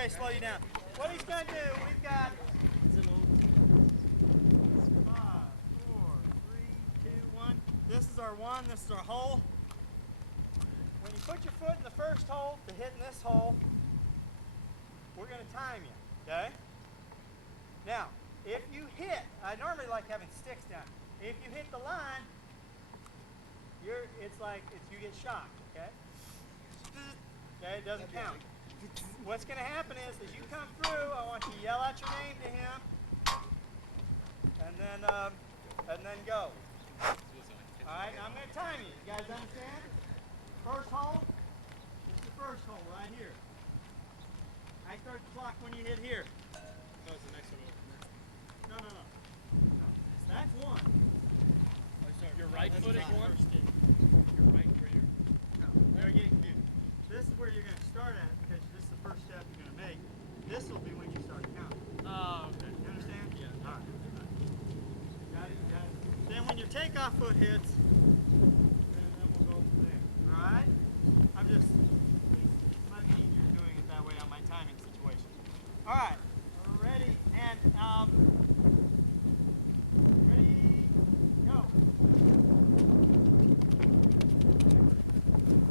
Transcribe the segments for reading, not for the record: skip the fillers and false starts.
way to slow you down. What he's going to do, we've got 5, 4, 3, 2, 1. This is our one. This is our hole. When you put your foot in the first hole to hit in this hole, we're going to time you, okay? Now, if you hit, I normally like having sticks down. If you hit the line, it's like you get shocked, okay? Okay, it doesn't count. What's going to happen is, as you come through, I want you to yell out your name to him, and then go. All right, now I'm going to time you. You guys understand? First hole, it's the first hole right here. I start the clock when you hit here. No, it's the next one over. No. That's one. Oh, sorry. Your right foot is one? Your right where you're... No, they're getting confused. This is where you're going to start at because this is the first step you're going to make. This will be when you start counting. Oh, okay. You understand? Yeah. All right. Got it. Then when your takeoff foot hits, then we'll go from there. All right? It might be easier doing it that way on my timing situation. All right. We're ready. And, ready, go.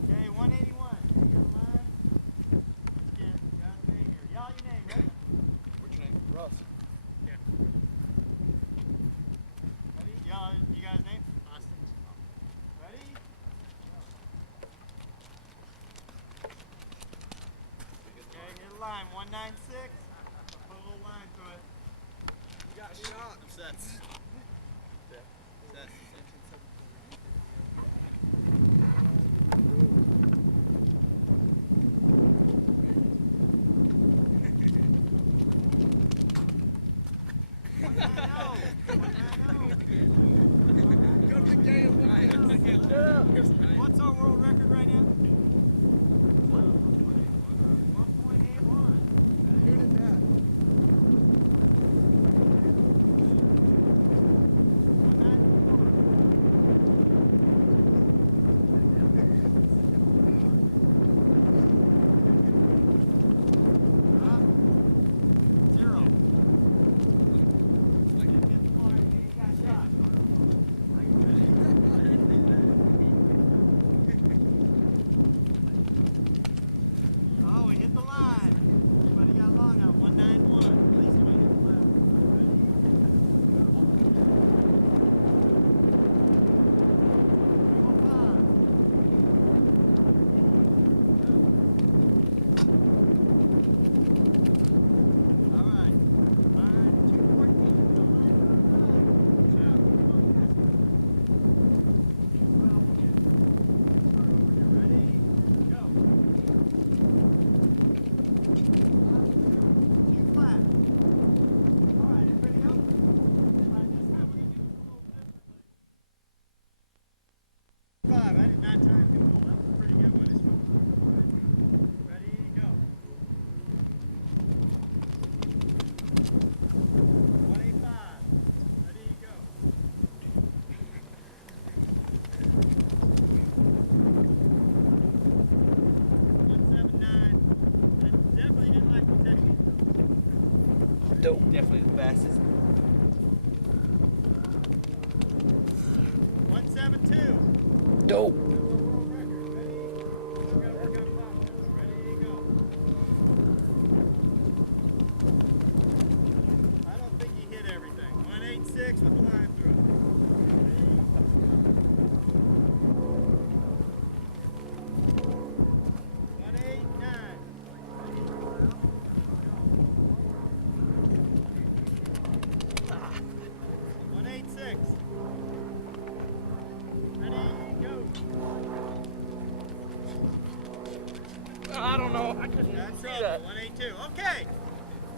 Okay, 181. Take your line. Get got a name here. Yell your name, ready? What's your name? Russ. Yeah. Ready? Yell you guys' name? Austin. Ready? Okay, hit the line. 196. Put a little line through it. You got shot. Sets. What's our world record right now? 1.81. Who did that? 0. You got shot. Oh, we hit the line. Everybody got long now. 191. At least we hit the line. All right. Line 214. Ready? Go. Two flat. All right, everybody else? This time we're going to do this a little differently. 5. I did not time control. That was a pretty good one. Ready? Go. 185. Ready? Go. 179. I definitely didn't like the technique. Dope. Definitely the fastest. 172. Dope. World record. Ready? Still gotta work on clock now. Ready? Go. I don't think he hit everything. 186 with the line through it. Ready? 189. 186. Ready? Go. I don't know. I couldn't That's see trouble. that. 182. Okay.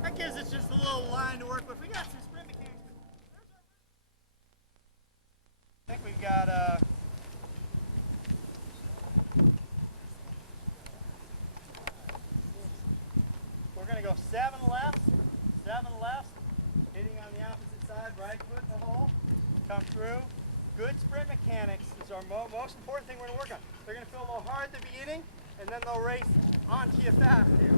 That gives us just a little line to work with. We got some sprint mechanics. I think we've got we're gonna go 7 left, hitting on the opposite side, right foot in the hole, come through. Good sprint mechanics is our most important thing we're gonna work on. They're gonna feel a little hard at the beginning, and then they'll race onto you fast here.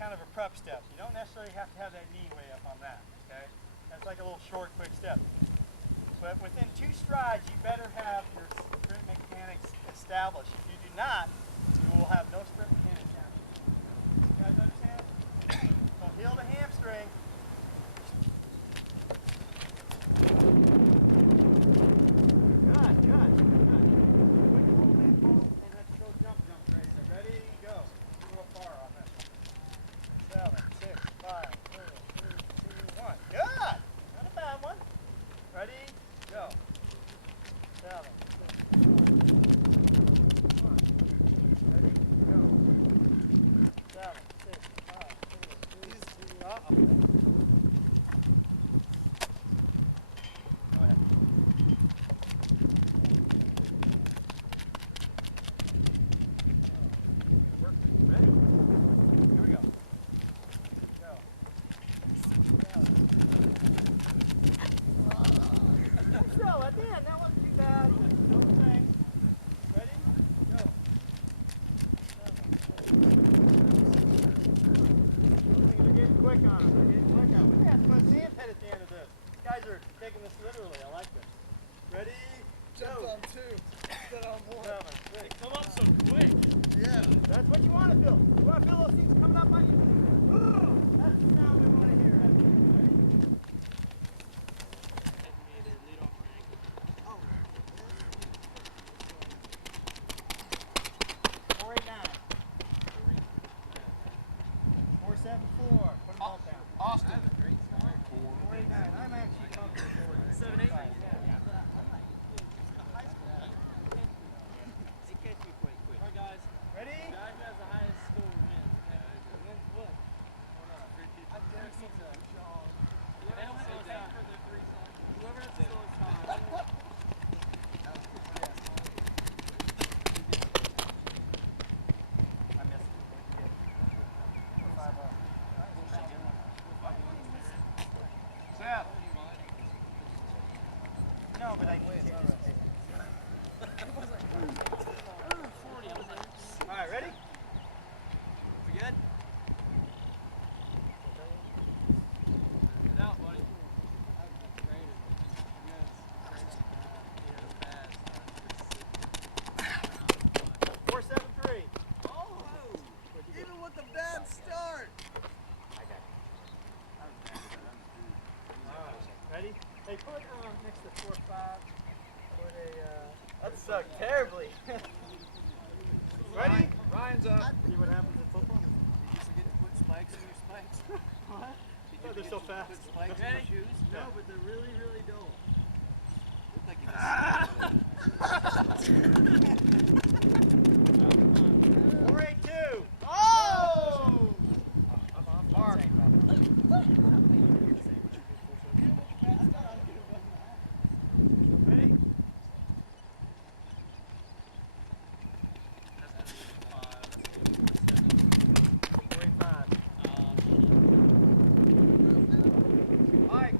kind of a prep step. You don't necessarily have to have that knee way up on that, okay? That's like a little short, quick step. But within 2 strides, you better have your sprint mechanics established. If you do not, you will have no sprint mechanics happening. You guys understand? So heel to hamstring. Good, good, good. Quick movement, and let's go jump, Fraser. Ready, go. A little far on this one. 7, 6, 5, 4, 3, 2, 1. Good! Not a bad one. Ready, go. 7, 6, 5, 1. Ready, go. 7, 6, 5, 4, 3, 2, uh-oh. Go ahead. Work. Ready? Here we go. Go. So at the end, that wasn't too bad. Still the same. Ready? Go. 7, 6, 5. They're getting quick on them. They're getting quick on them. We have to put a sand pit at the end of this. These guys are taking this literally. I like this. Ready? Jumped Go. on 2 instead on 1. 7, 6. Come up so quick. Yeah. That's what you want to feel. You want to feel those things coming up on you. Ooh, that's the sound we want to hear. At the end. Ready? Oh. 489. 474. Put them both down. Austin. 489. I'm actually comfortable with 7, 8. Alright guys, Ready? guy who has the highest score wins. Wins what? Whoever has the slowest time. I missed it. 450. Seth. No, but I need to. All right, ready? We good? Get out, buddy. 473. Oh, even with the bad start. Ready? Hey, put next to 4-5. Put a. That sucked terribly. Ready? Ryan's up. See what happens in football? Did you forget to put spikes in your spikes? What? Did Oh, they're so fast. Put spikes in Ready? your shoes? No, but they're really, really dull. Look like you 482. Oh! Mark. Ready? Mike.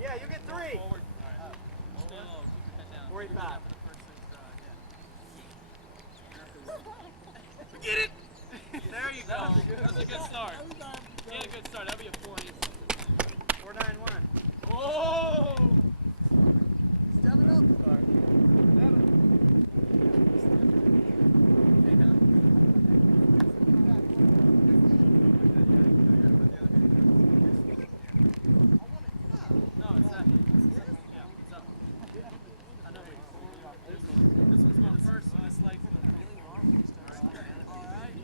Yeah, you get 3. 45. Get it! There you go. That was a good start. Get a good start. That'll be a 40. 491. Oh! Stepping up. No, it's not. Yeah, what's up? I know. This one's going first, so this leg's going Alright.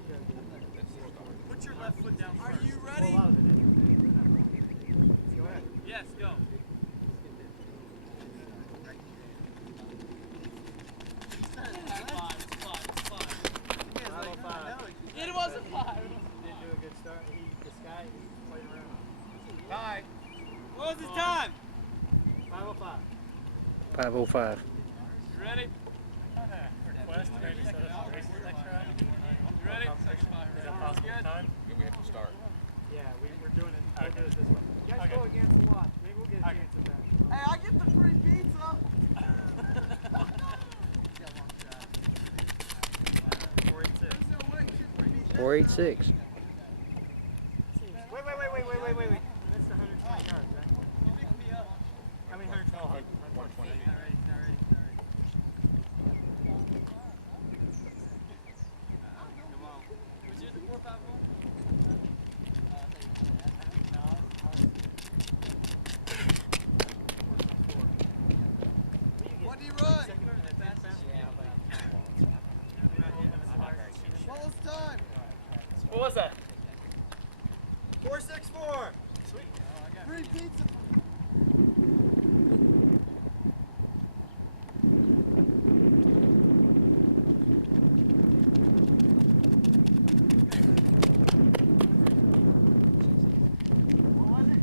Put your left foot down first. Are you Well, a ready? lot of it is. Go ahead. Yes, go. It's 5. 505. It wasn't 5. He didn't do a good start. This guy, he played around. Bye. What was his time? 505. 505. You ready? Request maybe set up a race next round. You ready? Is that possible time? We have to start. Yeah, we're doing it. We'll do it this way. You guys go against the watch. Maybe we'll get a chance at that. Hey, I get the free pizza. 482. 486. Wait. That's 120 yards, right? How many 120? 120. Not ready. Come on. Was yours the 451? What do you run? What was time? What was that? 464. Sweet. Free pizza. What was it?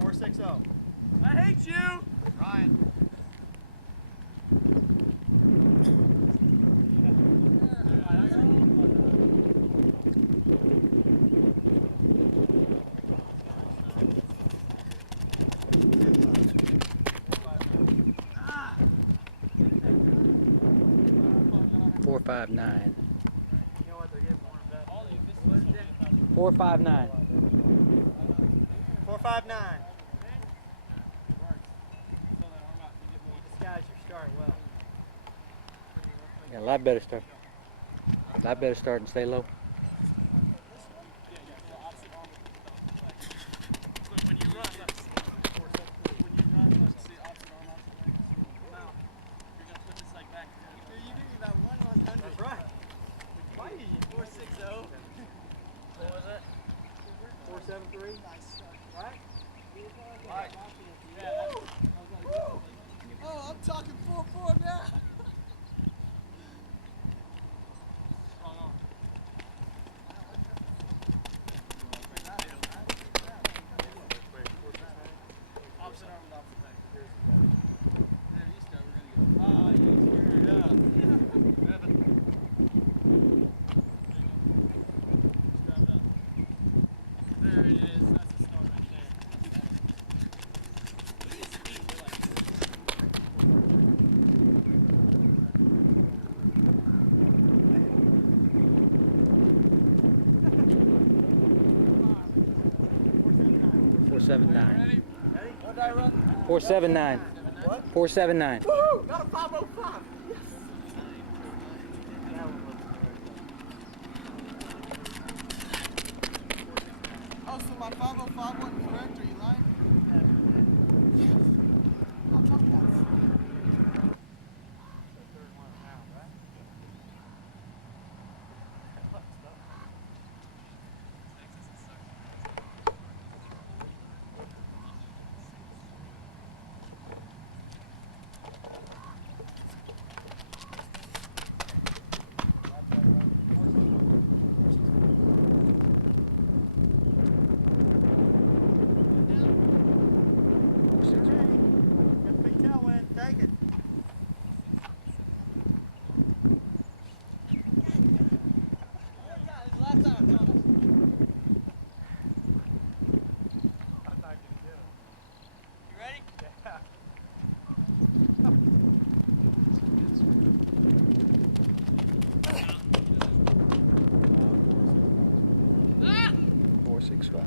460. I hate you! Ryan. Four 5.9. You know what they're getting more of that? 4.59. 459. You disguise your start well. Yeah, a lot better start. A lot better start and stay low. When you run, let's see opposite arm, come out. You're gonna put this like back. You give me about 1/100. That's right. Why did you? 460. What was it? 473. Right? Right. Oh, I'm talking 4-4 now. Strong arm. Opposite arm with opposite leg. There, you start. We're gonna go. You screwed it up. Evan. Just drive it up. There it is. That's the start right there. Please speed. You're like, Four 7.9. ready? What did I run? 4.79. What? 4.79. Woohoo! Got a 505. Yes. Oh, so my 505 wasn't correct? Are you lying? I'll talk about it. Got the big tailwind. Take it. Last time, Thomas. I'm not gonna do it. You ready? Yeah. 4.65.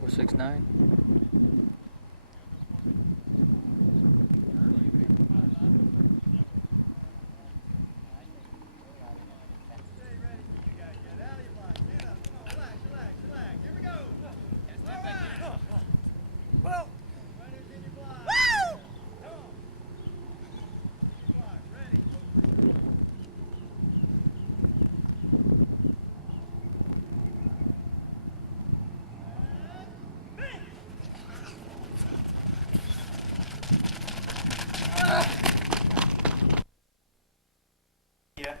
4.69. Well. Yeah.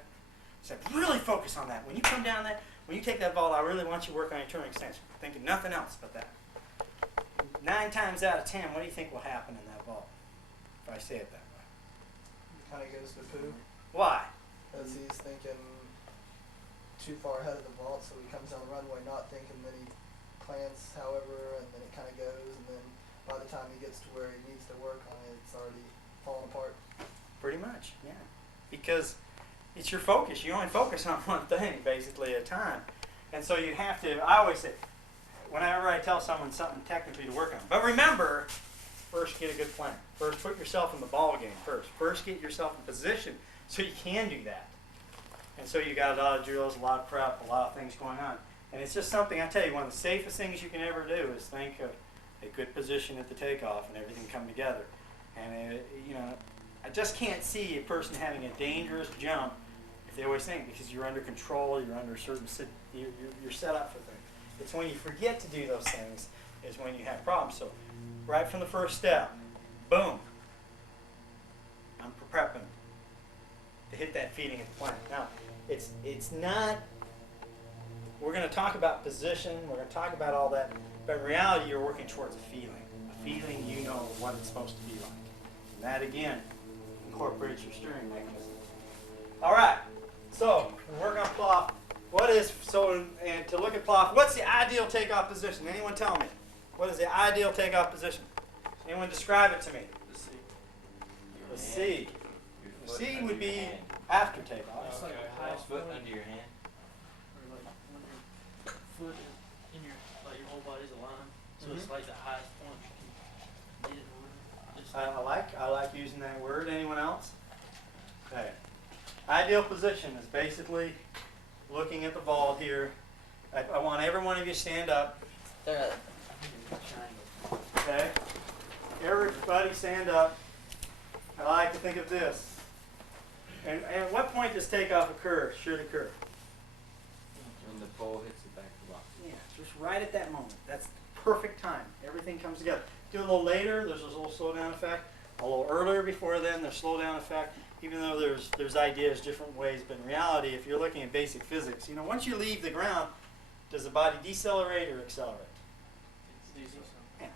So really focus on that. When you come down that, when you take that ball, I really want you to work on your turn extension. Thinking nothing else but that. 9 times out of 10, what do you think will happen in that ball? If I say it that way. Kind of goes to poo. Why? Because he's thinking too far ahead of the vault, so he comes down the runway not thinking, then he plants however, and then it kind of goes, and then by the time he gets to where he needs to work on it, it's already falling apart. Pretty much, yeah. Because it's your focus. You only focus on one thing basically at a time. And so you have to, I always say, whenever I tell someone something technically to work on, but remember, first get a good plan. First put yourself in the ball game first. First get yourself in position so you can do that. And so you got a lot of drills, a lot of prep, a lot of things going on. And it's just something, I tell you, one of the safest things you can ever do is think of a good position at the takeoff and everything come together. And you know, I just can't see a person having a dangerous jump if they always think because you're under control, you're under a certain, you're set up for things. It's when you forget to do those things is when you have problems. So right from the first step, boom, I'm prepping to hit that feeding at the plant. Now, it's not, we're going to talk about position, we're going to talk about all that, but in reality you're working towards a feeling you know what it's supposed to be like. And that again incorporates your steering mechanism. All right, so we're going to plow. What is, so, and to look at plow, what's the ideal takeoff position? Anyone tell me? What is the ideal takeoff position? Anyone describe it to me? The C. The C would be after takeoff. It's like the highest Foot point, under your hand. or like when your foot in your, like your whole body's aligned, so it's Mhm. like the highest point you can get in the room. Just I like using that word. Anyone else? Okay. Ideal position is basically looking at the vault here. I want every one of you to stand up. There. triangle. Okay. Everybody stand up. I like to think of this. And at what point does takeoff occur? Should occur? When the pole hits the back of the box. Yeah, just right at that moment. That's the perfect time. Everything comes together. Do it a little later, there's a little slowdown effect. A little earlier before then, there's slowdown effect. Even though there's ideas different ways, but in reality, if you're looking at basic physics, you know, once you leave the ground, does the body decelerate or accelerate? It's diesel. Yeah.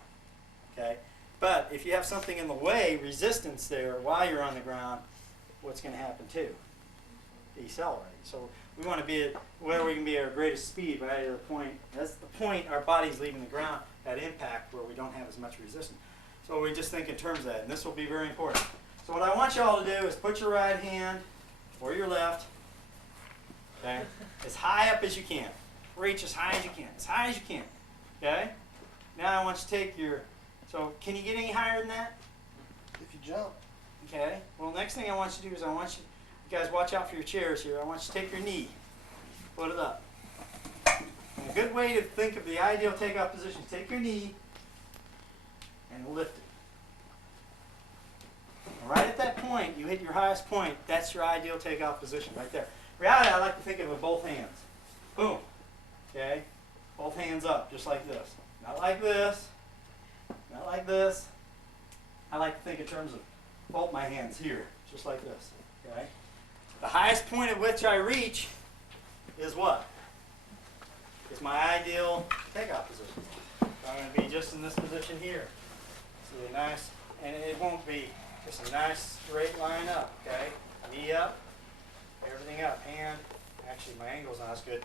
Okay. But if you have something in the way, resistance there while you're on the ground, what's going to happen too? Decelerate. So we want to be at where we can be at our greatest speed, right at the point. That's the point our body's leaving the ground at impact where we don't have as much resistance. So we just think in terms of that, and this will be very important. So what I want you all to do is put your right hand or your left, okay, as high up as you can. Reach as high as you can, as high as you can. Okay? Now I want you to take your, so can you get any higher than that? If you jump, Okay. Well, next thing I want you to do is I want you guys watch out for your chairs here. I want you to take your knee, put it up. And a good way to think of the ideal takeoff position, take your knee and lift it. And right at that point, you hit your highest point, that's your ideal takeoff position right there. Reality, I like to think of it with both hands. Boom. Okay? Both hands up, just like this. Not like this. Not like this. I like to think in terms of both my hands here, just like this. Okay? The highest point at which I reach is what? Is my ideal takeoff position. So I'm going to be just in this position here. See a nice, and it won't be just a nice straight line up. Okay? Knee up, everything up, hand. Actually, my angle's not as good.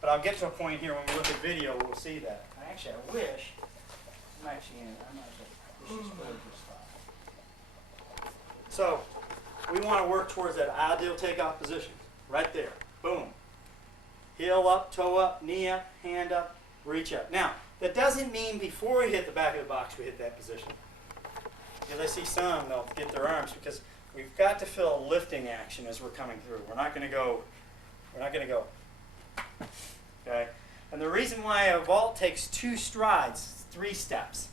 But I'll get to a point here when we look at video, we'll see that. Actually, I wish, I'm might just put it this spot. So, we want to work towards that ideal takeoff position. Right there. Boom. Heel up, toe up, knee up, hand up, reach up. Now, that doesn't mean before we hit the back of the box we hit that position. Because I see some, they'll get their arms because we've got to feel a lifting action as we're coming through. We're not going to go. Okay? And the reason why a vault takes 2 strides, 3 steps.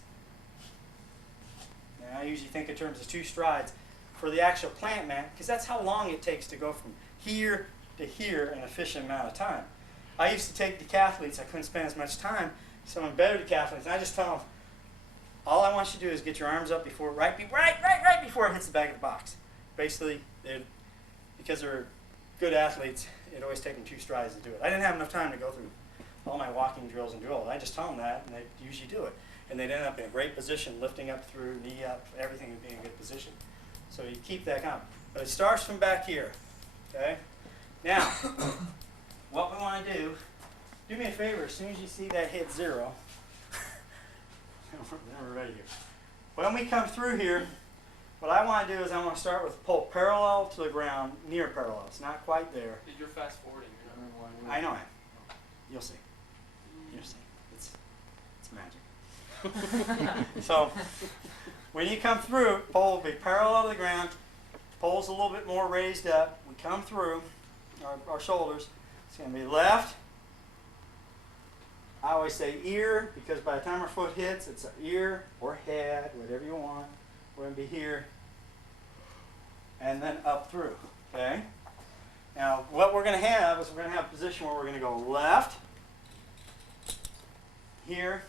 Now, I usually think in terms of 2 strides for the actual plant man, because that's how long it takes to go from here to here in an efficient amount of time. I used to take decathletes, I couldn't spend as much time, some better decathletes, and I just tell them, all I want you to do is get your arms up before, right before it hits the back of the box. Basically, because they're good athletes, it always takes them 2 strides to do it. I didn't have enough time to go through all my walking drills and do all that. I just tell them that, and they usually do it. And they'd end up in a great position, lifting up through, knee up, everything would be in a good position. So you keep that going. But it starts from back here, okay? Now, what we want to do me a favor, as soon as you see that hit 0, then we're ready here. When we come through here, what I want to do is I want to start with the pole parallel to the ground, near parallel. It's not quite there. You're fast forwarding. You're not rewinding. I know it. You'll see. You'll see. It's magic. So when you come through, pole will be parallel to the ground. Pole's a little bit more raised up. We come through our shoulders. It's going to be left. I always say ear because by the time our foot hits, it's an ear or head, whatever you want. We're going to be here and then up through. Okay? Now, what we're going to have is we're going to have a position where we're going to go left, here.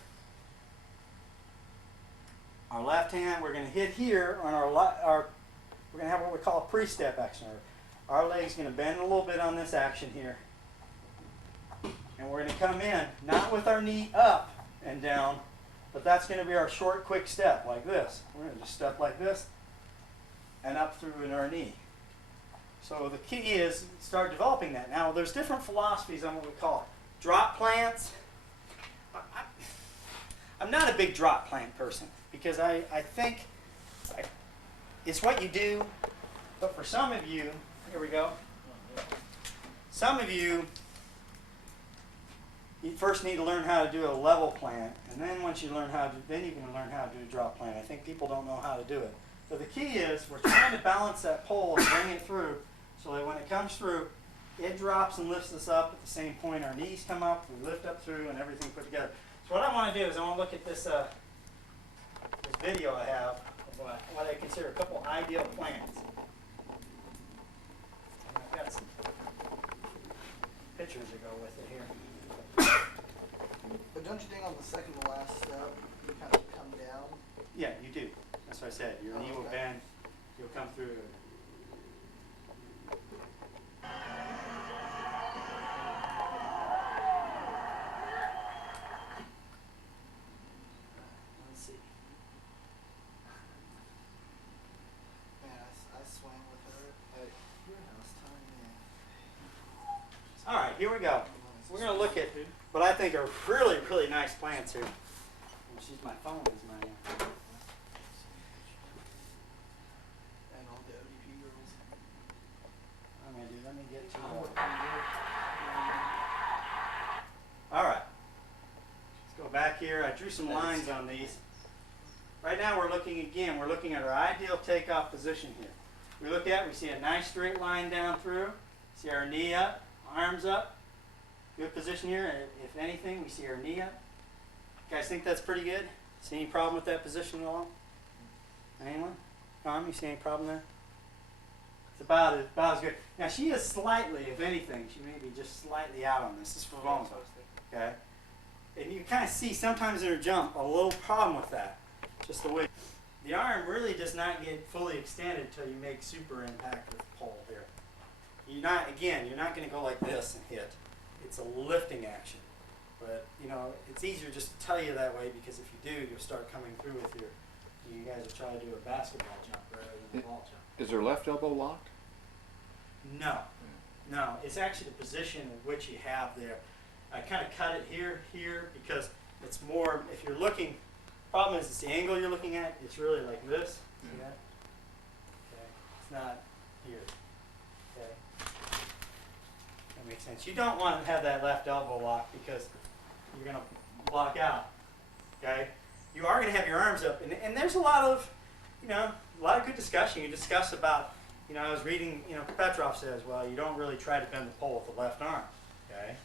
Our left hand, we're going to hit here on we're going to have what we call a pre-step action. Our leg's going to bend a little bit on this action here. And we're going to come in, not with our knee up and down, but that's going to be our short, quick step, like this. We're going to just step like this and up through in our knee. So the key is start developing that. Now, there's different philosophies on what we call drop plants. I'm not a big drop plant person because I think it's what you do, but for some of you, here we go, some of you first need to learn how to do a level plant, and then once you learn how to, then you can learn how to do a drop plant. I think people don't know how to do it. So the key is we're trying to balance that pole and bring it through so that when it comes through, it drops and lifts us up at the same point. Our knees come up, we lift up through, and everything put together. So what I want to do is I want to look at this, this video I have of what I consider a couple ideal plants. And I've got some pictures to go with it here. But don't you think on the second to last step, you kind of come down? Yeah, you do. That's what I said. Your knee will Okay. bend. You'll come through. Let's see. Man, I swam with her at your house time, man. All right, here we go. We're going to look at what I think are really, really nice plants here. My phone is my. And all the ODP girls. Let me get to all right. Let's go back here. I drew some lines on these. Right now we're looking at our ideal takeoff position here. We see a nice straight line down through. See our knee up, arms up. Good position here. If anything, we see our knee up. You guys think that's pretty good? See any problem with that position at all? Anyone? Tom, you see any problem there? It's about as good. Now she is slightly, if anything, she may be just slightly out on this. This is for vulnerable. Okay? And you kind of see sometimes in her jump a little problem with that. Just the way the arm really does not get fully extended until you make super impact with the pole here. You're not going to go like this and hit. It's a lifting action. But, it's easier just to tell you that way because if you do, you'll start coming through with you guys will try to do a basketball jump rather than a ball jump. Is her left elbow locked? No. It's actually the position in which you have there. I kind of cut it here, because it's more, if you're looking, problem is it's the angle you're looking at, it's really like this. See that? Okay. It's not here. Okay. That makes sense. You don't want to have that left elbow lock because you're going to block out. Okay? You are going to have your arms up, and there's a lot of, a lot of good discussion. You discuss about, I was reading, Petrov says, well, you don't really try to bend the pole with the left arm. Okay?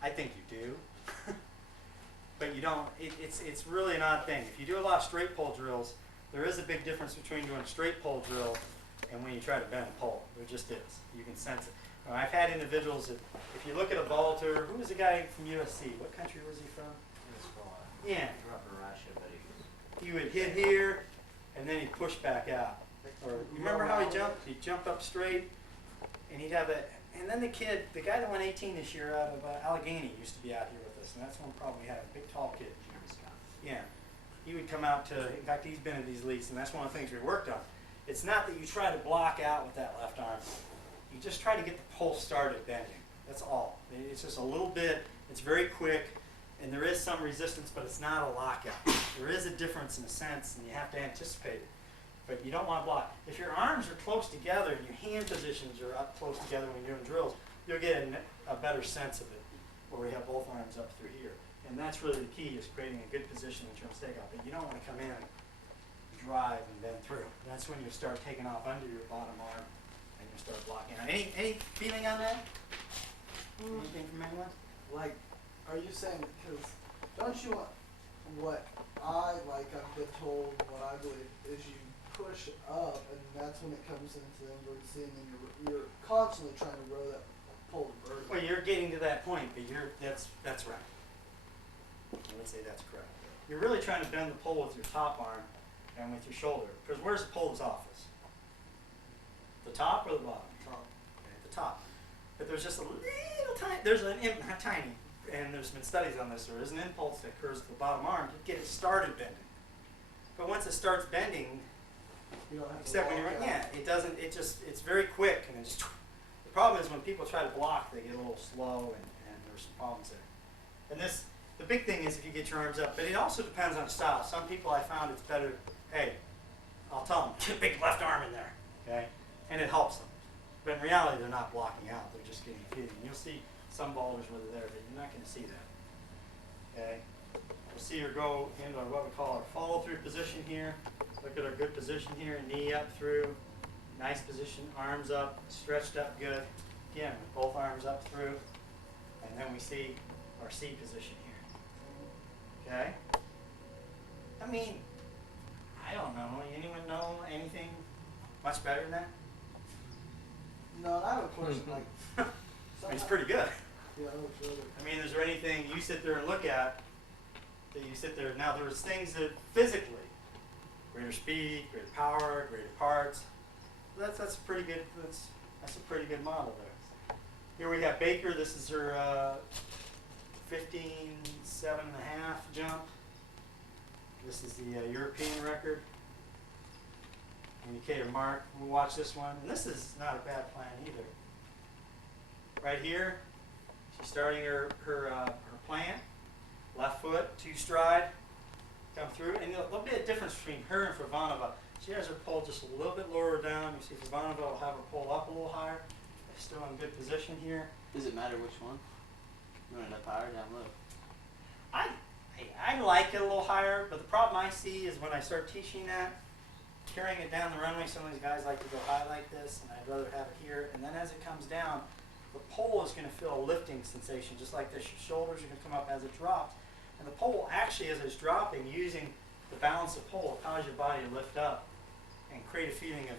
I think you do. But you don't, it's really an odd thing. If you do a lot of straight pole drills, there is a big difference between doing a straight pole drill and when you try to bend a pole. There just is. You can sense it. I've had individuals that, if you look at a vaulter, who was the guy from USC? What country was he from? Yeah. Grew up in Russia, but He would hit here, and then he'd push back out. Or you remember how he jumped? He'd jump up straight, and he'd have that. And then the guy that won 18 this year out of Allegheny used to be out here with us, and that's one problem we had, a big tall kid. Yeah. He would come out to, in fact, he's been at these leagues, and that's one of the things we worked on. It's not that you try to block out with that left arm. you just try to get the pole started bending. That's all. It's just a little bit, it's very quick, and there is some resistance, but it's not a lockout. There is a difference in a sense, and you have to anticipate it. But you don't want to block. If your arms are close together and your hand positions are up close together when you're doing drills, you'll get a better sense of it, where we have both arms up through here. And that's really the key, is creating a good position in terms of takeoff. But you don't want to come in, drive, and bend through. That's when you start taking off under your bottom arm and you start blocking out. Any feeling on that? Anything from anyone? Like, are you saying, because don't you want, what I've been told, what I believe, is you push up, and that's when it comes into the inverted C, and then you're constantly trying to row that pole vertically. Well, you're getting to that point, but that's right. I would say that's correct. You're really trying to bend the pole with your top arm and with your shoulder. Because where's the pole's office? The top or the bottom? Top. Okay, the top. But there's just a little tiny, there's not tiny, and there's been studies on this, there is an impulse that occurs to the bottom arm to get it started bending. But once it starts bending, You don't have to except when you're, walk out. yeah, it doesn't, it's very quick, and it's, the problem is when people try to block, they get a little slow, and there's some problems there. And this, the big thing is if you get your arms up, but it also depends on style. Some people I found it's better, hey, I'll tell them, get a big left arm in there, okay? And it helps them. But in reality, they're not blocking out, they're just getting a feeling. You'll see some boulders where they're there, but you're not gonna see that, okay? We'll see her go into what we call our follow through position here. Look at our good position here, knee up through, nice position, arms up, stretched up good. Again, with both arms up through, and then we see our C position here. Okay? I mean, I don't know. Anyone know anything much better than that? No, and I have a question, like, I mean, it's pretty good. Yeah, that looks really. I mean, is there anything you sit there and look at that you sit there, now there's things that physically, greater speed, greater power, greater parts, that's a pretty good, that's a pretty good model there. Here we have Baker, this is her 15.7.5 jump. This is the European record. Indicator mark, we'll watch this one, and this is not a bad plan either. Right here, she's starting her plant, left foot, 2 stride, come through, and there'll be a difference between her and Furvanova. She has her pole just a little bit lower down. You see Furvanova will have her pole up a little higher. They're still in good position here. Does it matter which one? You want it up higher or down low? I like it a little higher, but the problem I see is when I start teaching that, carrying it down the runway, some of these guys like to go high like this, and I'd rather have it here, and then as it comes down, the pole is going to feel a lifting sensation, just like this. Your shoulders are going to come up as it drops. And the pole actually, as it's dropping, using the balance of pole, allows your body to lift up and create a feeling of,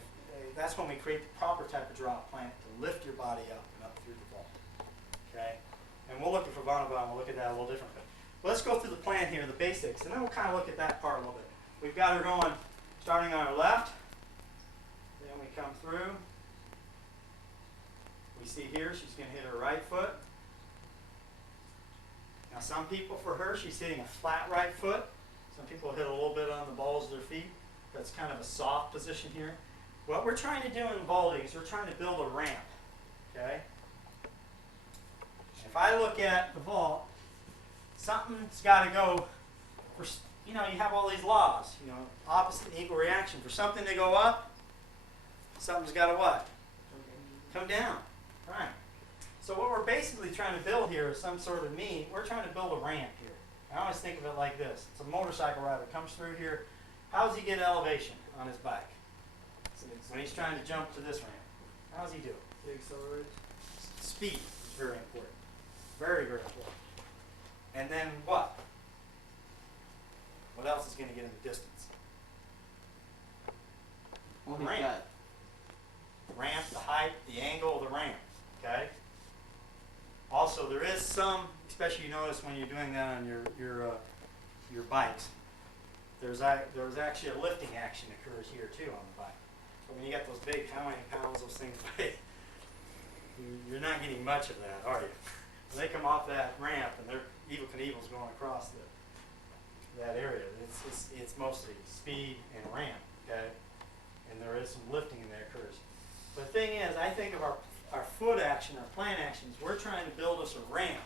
that's when we create the proper type of drop plant to lift your body up and up through the ball. Okay? And we'll look at Furvanova, and we'll look at that a little different. But let's go through the plan here, the basics, and then we'll kind of look at that part a little bit. We've got her going, starting on her left, then we come through. We see here she's going to hit her right foot. Now some people, for her, she's hitting a flat right foot. Some people hit a little bit on the balls of their feet. That's kind of a soft position here. What we're trying to do in vaulting is we're trying to build a ramp. Okay? If I look at the vault, something's got to go for, you know, you have all these laws, you know, opposite and equal reaction. For something to go up, something's got to what? Come down. Right. So what we're basically trying to build here is some sort of mean. We're trying to build a ramp here. I always think of it like this. It's a motorcycle rider comes through here. How does he get elevation on his bike? When he's trying to jump to this ramp. How does he do it? He accelerates. Speed is very important. Very, very important. And then what? What else is going to get him the distance? Well, The he's ramp. got The ramp, the height, the angle of the ramp. Okay? Also, there is some, especially you notice when you're doing that on your bikes, there's actually a lifting action occurs here too on the bike. But when you got those big, how many pounds those things weigh, you're not getting much of that, are you? When they come off that ramp and they're Evel Knievel's going across that area, it's mostly speed and ramp, okay? And there is some lifting in that occurs. But the thing is, I think of our our foot action, our plant actions, we're trying to build us a ramp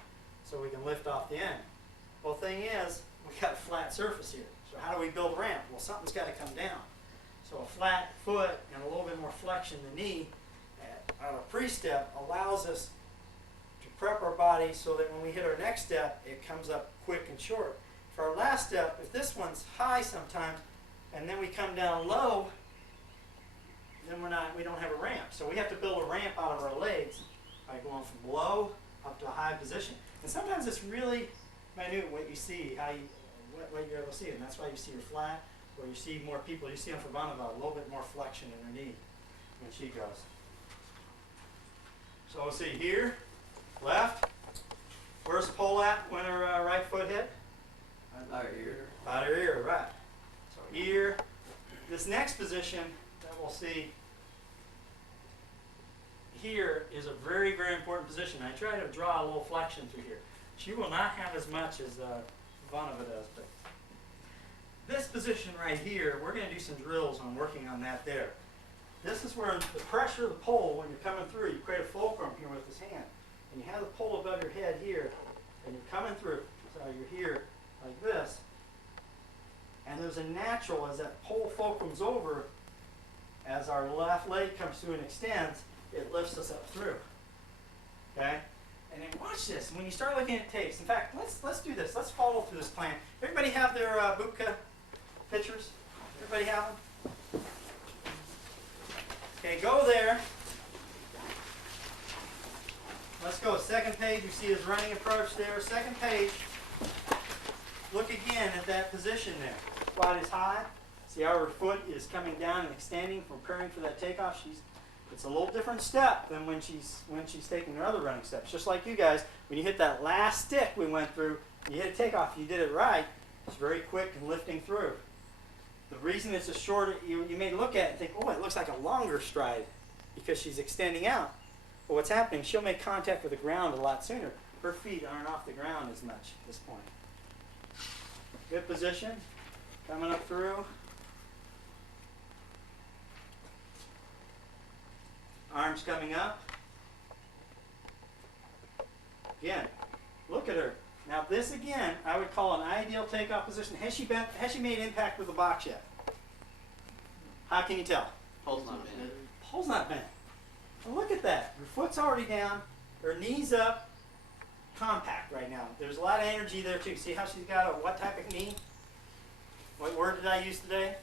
so we can lift off the end. Well, the thing is, we got a flat surface here. So how do we build a ramp? Well, something's got to come down. So a flat foot and a little bit more flexion in the knee on a pre-step allows us to prep our body so that when we hit our next step, it comes up quick and short. For our last step, if this one's high sometimes, and then we come down low, then we don't have a ramp. So we have to build a ramp out of our legs by going from low up to a high position. And sometimes it's really minute what you see, what you're able to see, and that's why you see her flat, or you see more people. You see on Furbanova a little bit more flexion in her knee when she goes. So we'll see here, left. Where's the pole at when her right foot hit? Our ear. About her ear, right. So ear. This next position that we'll see here is a very, very important position. I try to draw a little flexion through here. She will not have as much as Ivanova does, but this position right here, we're going to do some drills on working on that there. This is where the pressure of the pole, when you're coming through, you create a fulcrum here with this hand. And you have the pole above your head here, and you're coming through. So you're here like this. And there's a natural, as that pole fulcrums over, as our left leg comes through and extends, it lifts us up through. Okay? And then watch this. When you start looking at tapes, in fact, let's do this. Let's follow through this plan. Everybody have their Bubka pictures? Everybody have them? Okay, go there. Let's go. Second page. You see his running approach there. Second page. Look again at that position there. Squat is high. See how her foot is coming down and extending, preparing for that takeoff. It's a little different step than when she's taking her other running steps. Just like you guys, when you hit that last stick we went through, you hit a takeoff, you did it right, it's very quick and lifting through. The reason it's a shorter, you may look at it and think, oh, it looks like a longer stride because she's extending out. But what's happening, she'll make contact with the ground a lot sooner. Her feet aren't off the ground as much at this point. Good position, coming up through. Arms coming up. Again, look at her. Now this again, I would call an ideal takeoff position. Has she made impact with the box yet? How can you tell? Pole's not bent. Pole's not bent. Well, look at that. Her foot's already down, her knees up, compact right now. There's a lot of energy there too. See how she's got a what type of knee? What word did I use today?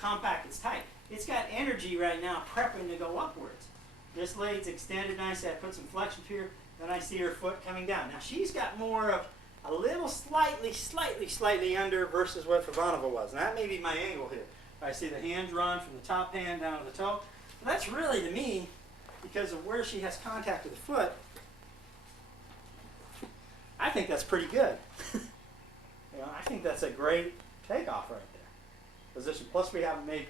Compact. It's tight. It's got energy right now prepping to go upwards. This leg's extended nicely. I put some flexion here. Then I see her foot coming down. Now she's got more of a little slightly under versus what Furbanova was. And that may be my angle here. I see the hands run from the top hand down to the toe. But that's really, to me, because of where she has contact with the foot, I think that's pretty good. I think that's a great takeoff right there. Position. Plus we haven't made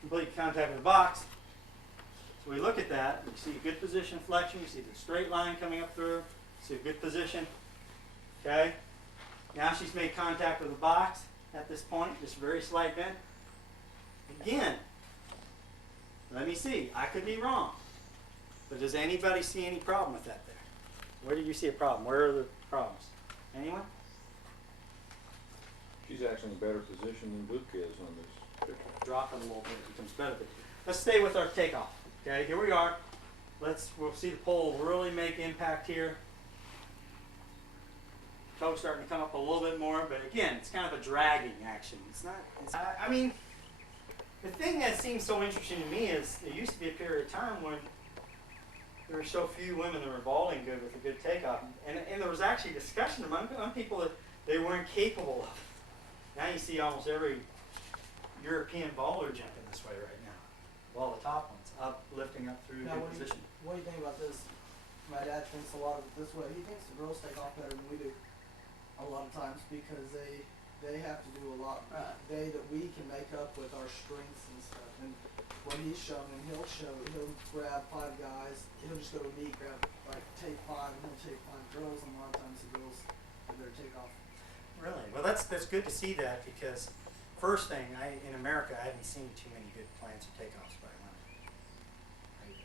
complete contact with the box. So we look at that, we see a good position flexion, we see the straight line coming up through, see a good position. Okay? Now she's made contact with the box at this point, just very slight bend. Again, let me see. I could be wrong. But does anybody see any problem with that there? Where do you see a problem? Where are the problems? Anyone? She's actually in a better position than Bubka is on this picture. Drop it a little bit, it becomes better. Let's stay with our takeoff. Okay, here we are. We'll see the pole really make impact here. Toe's starting to come up a little bit more, but again, it's kind of a dragging action. I mean, the thing that seems so interesting to me is there used to be a period of time when there were so few women that were vaulting good with a good takeoff. And there was actually discussion among people that they weren't capable of. Now you see almost every European vaulter jumping this way right now. Well, the top ones up, lifting up through Now, good position. what do you think about this? My dad thinks a lot of it this way. He thinks the girls take off better than we do a lot of times because they have to do a lot. That we can make up with our strengths and stuff. And what he's shown, and he'll grab 5 guys. He'll just go to me, take 5, and he'll take 5 girls. And a lot of times the girls have their takeoff. Really? Well, that's good to see that because first thing, in America, I haven't seen too many good plans or takeoffs by women.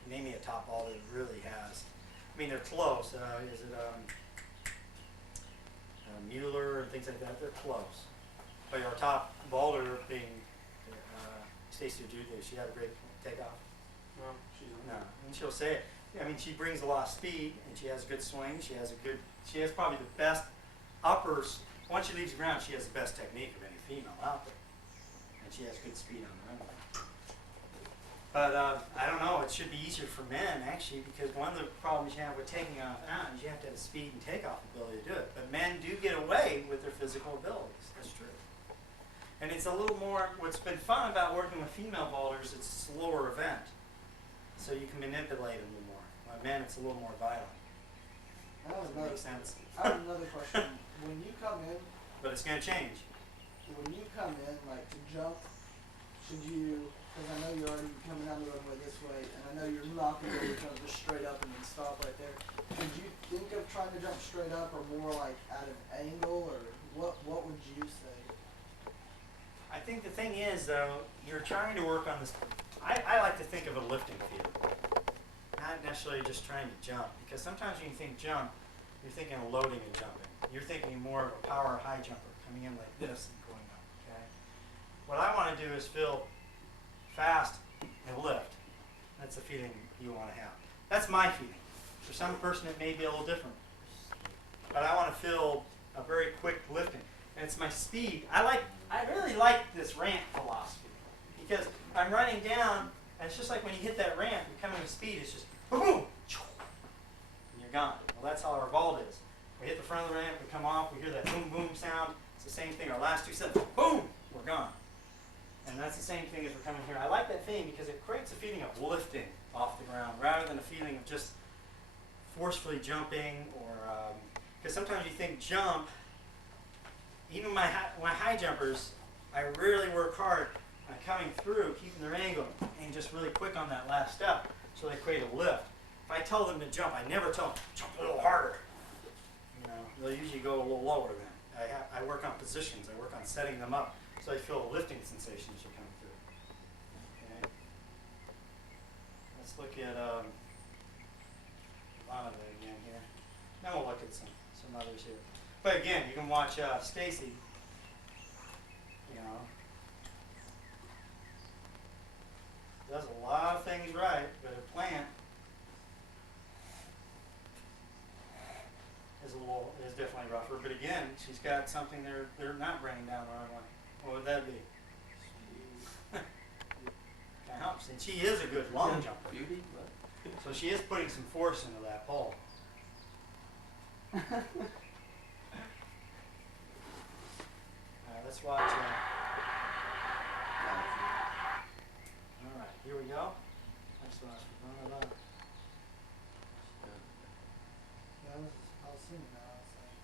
name me a top boulder that really has. I mean, they're close. Is it Mueller and things like that? They're close. But our top boulder being Stacy Odudu, she had a great takeoff. Well, she's No, and she'll say it. I mean, she brings a lot of speed, and she has a good swing. She has probably the best uppers. Once she leaves the ground, she has the best technique of any female out there, and she has good speed on the runway. But I don't know. It should be easier for men actually, because one of the problems you have with taking off out is you have to have the speed and takeoff ability to do it. But men do get away with their physical abilities. That's true. And it's a little more. What's been fun about working with female boulders, it's a slower event, so you can manipulate them a little more. By men, it's a little more violent. I have Does that another, make sense? I have another question. When you come in, But it's going to change. when you come in, like to jump, should you? Because I know you're already coming down the runway this way, and I know you're not going to be kind of just straight up and then stop right there. Should you think of trying to jump straight up, or more like at an angle, or what would you say? I think the thing is, though, you're trying to work on this. I like to think of a lifting field, not necessarily just trying to jump, because sometimes when you think jump, you're thinking of loading and jumping. You're thinking more of a power high jumper coming in like this and going up. Okay. What I want to do is feel fast and lift. That's the feeling you want to have. That's my feeling. For some person, it may be a little different, but I want to feel a very quick lifting. And it's my speed. I really like this ramp philosophy, because I'm running down, and it's just like when you hit that ramp, you're coming with speed, it's just boom, and you're gone. Well, that's how our vault is. We hit the front of the ramp, we come off, we hear that boom, boom sound. It's the same thing. Our last two steps, boom, we're gone. And that's the same thing as we're coming here. I like that feeling because it creates a feeling of lifting off the ground rather than a feeling of just forcefully jumping, or because sometimes you think jump. Even my high jumpers, I really work hard on coming through, keeping their angle, and just really quick on that last step, so they create a lift. If I tell them to jump, I never tell them jump a little harder. You know, they'll usually go a little lower then. I work on positions. I work on setting them up, so they feel a lifting sensation as you're coming through. Okay. Let's look at Ivana again here. Then we'll look at some others here. But again, you can watch Stacy, you know, does a lot of things right, but her plant is definitely rougher. But again, she's got something they're not bringing down the runway. What would that be? That helps. And she is a good long jumper. Beauty, So she is putting some force into that pole. Let's watch. All right, here we go. Next one. Yeah, I was seeing that. I was like,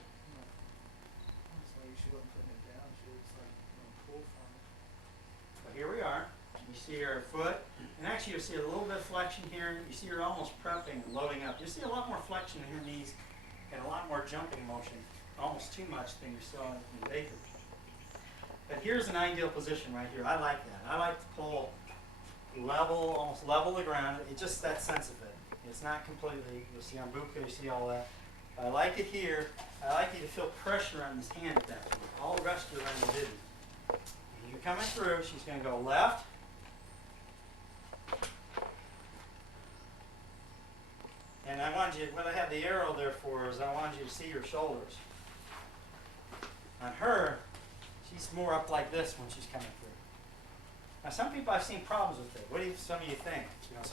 that's why she wasn't putting it down. She was like, pull from it. So here we are. You see her foot, and actually you see a little bit of flexion here. You see her almost prepping and loading up. You see a lot more flexion in her knees and a lot more jumping motion, almost too much than you saw in Baker. But here's an ideal position right here. I like that. I like to pull level, almost level the ground. It's just that sense of it. It's not completely, you'll see on Buka, you see all that. I like it here. I like you to feel pressure on this hand at that point. All the rest of the run you didn't. When you're coming through, she's going to go left. And I want you, what I have the arrow there for is I want you to see your shoulders. On her, she's more up like this when she's coming through. Now, some people I've seen problems with it. What do some of you think? You know,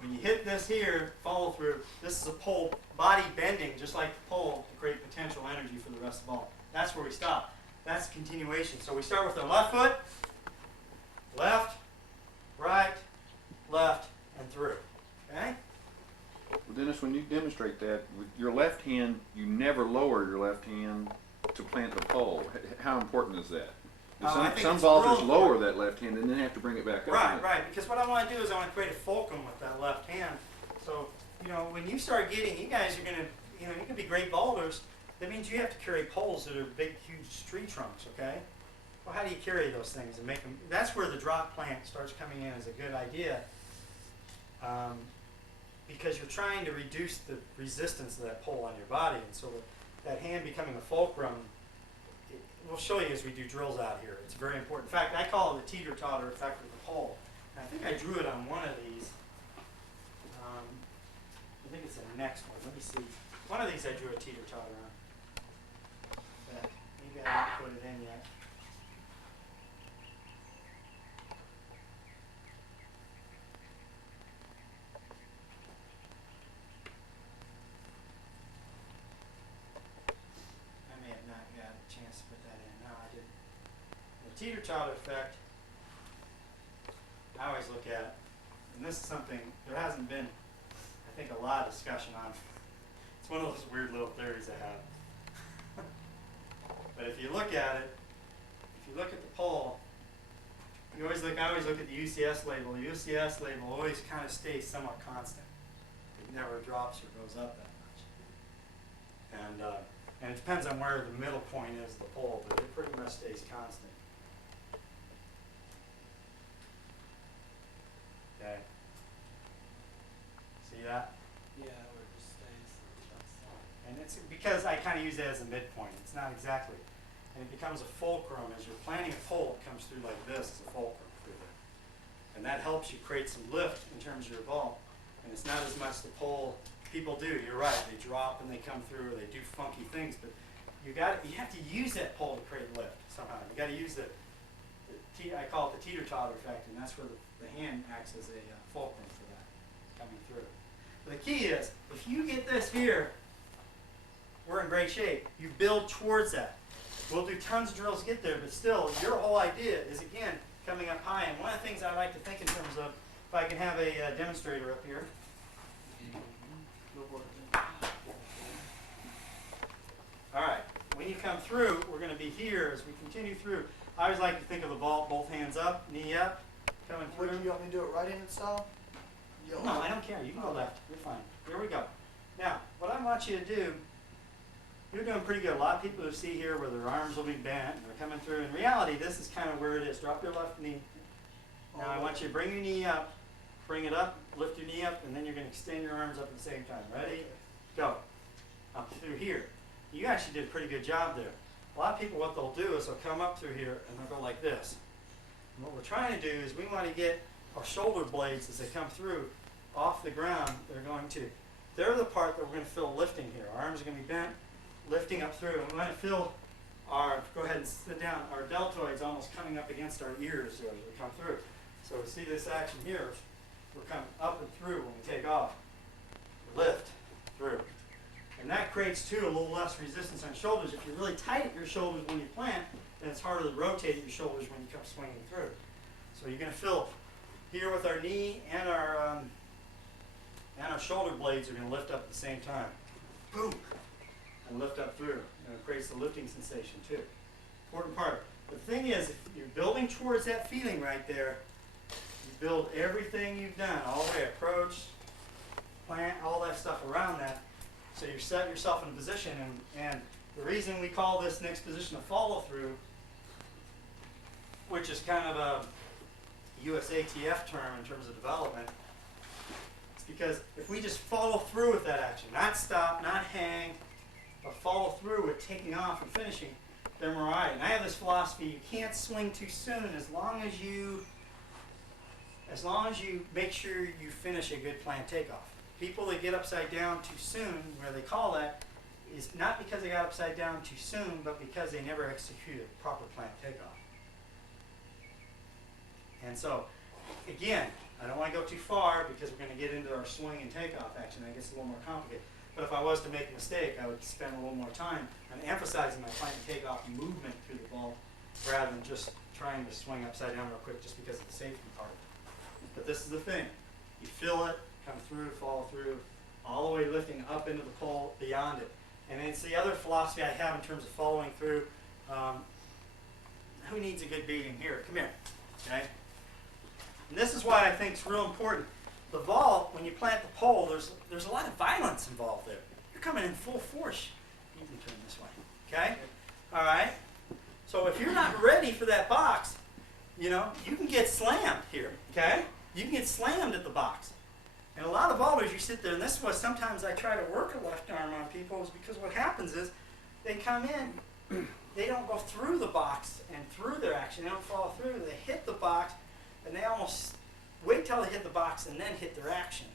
when you hit this here, follow through, this is a pole, body bending, just like the pole, to create potential energy for the rest of the ball. That's where we stop. That's continuation. So we start with our left foot, left, right, left, and through. Okay? Well, Dennis, when you demonstrate that, with your left hand, you never lower your left hand to plant the pole. How important is that? I think Some it's vaulters real lower important. that left hand and then have to bring it back up. Right, right. Because what I want to do is I want to create a fulcrum with that left hand. So, you know, when you start getting, you guys are going to, you know, you can be great boulders. That means you have to carry poles that are big, huge tree trunks, okay? well, how do you carry those things and make them? That's where the drop plant starts coming in as a good idea, because you're trying to reduce the resistance of that pole on your body, and so that hand becoming a fulcrum. We'll show you as we do drills out here. It's very important. In fact, I call it the teeter-totter effect of the pole. And I think I drew it on one of these. I think it's the next one. Let me see. One of these I drew a teeter-totter on. But maybe I haven't put it in yet. I may have not got a chance to put that in. No, I didn't. The teeter-totter effect, I always look at, and this is something there hasn't been, I think, a lot of discussion on. It's one of those weird little theories I have. But if you look at it, if you look at the pole, I always look at the UCS label. The UCS label always kind of stays somewhat constant. It never drops or goes up that much. And it depends on where the middle point is of the pole, but it pretty much stays constant. Okay. See that? Yeah, where it just stays. And it's because I kind of use it as a midpoint. It's not exactly. And it becomes a fulcrum. As you're planting a pole, it comes through like this as a fulcrum through there. And that helps you create some lift in terms of your ball. And it's not as much the pole. People do, you're right. They drop and they come through, or they do funky things. But you have to use that pole to create lift somehow. You got to use I call it the teeter-totter effect, and that's where the hand acts as a fulcrum for that coming through. But the key is, if you get this here, we're in great shape. You build towards that. We'll do tons of drills to get there, but still, your whole idea is, again, coming up high. And one of the things I like to think in terms of, if I can have a demonstrator up here. All right, when you come through, we're going to be here as we continue through. I always like to think of the vault, both hands up, knee up, coming through. Do you want me to do it right-handed style? No, I don't care. You can go left. You're fine. Here we go. Now, what I want you to do, you're doing pretty good. A lot of people who see here where their arms will be bent and they're coming through. In reality, this is kind of where it is. Drop your left knee. Now, I want you to bring your knee up, bring it up, lift your knee up, and then you're going to extend your arms up at the same time. Ready? Go. Up through here. You actually did a pretty good job there. A lot of people, what they'll do is they'll come up through here and they'll go like this. And what we're trying to do is we want to get our shoulder blades as they come through off the ground. They're the part that we're going to feel lifting here. Our arms are going to be bent, lifting up through. And we're going to feel go ahead and sit down, our deltoids almost coming up against our ears as we come through. So we see this action here. We're coming up and through when we take off. Lift through. And that creates, too, a little less resistance on shoulders. If you're really tight at your shoulders when you plant, then it's harder to rotate your shoulders when you come swinging through. So you're going to feel here with our knee and our shoulder blades are going to lift up at the same time. Boom! And lift up through. And it creates the lifting sensation, too. Important part. The thing is, if you're building towards that feeling right there, you build everything you've done, all the way approach, plant, all that stuff around that. So you set yourself in a position, and the reason we call this next position a follow-through, which is kind of a USATF term in terms of development, it's because if we just follow through with that action, not stop, not hang, but follow through with taking off and finishing, then we're all right. And I have this philosophy: you can't swing too soon as long as you make sure you finish a good planned takeoff. People that get upside down too soon, where they call that, is not because they got upside down too soon, but because they never executed a proper planned takeoff. And so, again, I don't want to go too far because we're going to get into our swing and takeoff action. That gets a little more complicated. But if I was to make a mistake, I would spend a little more time on emphasizing my planned takeoff movement through the ball rather than just trying to swing upside down real quick just because of the safety part. But this is the thing. You feel it, come through, follow through, all the way lifting up into the pole, beyond it. And it's the other philosophy I have in terms of following through. Who needs a good beating? Here, come here. Okay? And this is why I think it's real important. The vault, when you plant the pole, there's a lot of violence involved there. You're coming in full force. You can turn this way. Okay? All right? So if you're not ready for that box, you know, you can get slammed here, okay? You can get slammed at the box. And a lot of ballers, you sit there, and this is what sometimes I try to work a left arm on people, is because what happens is they come in, they don't go through the box and through their action. They don't follow through. They hit the box, and they almost wait till they hit the box and then hit their action,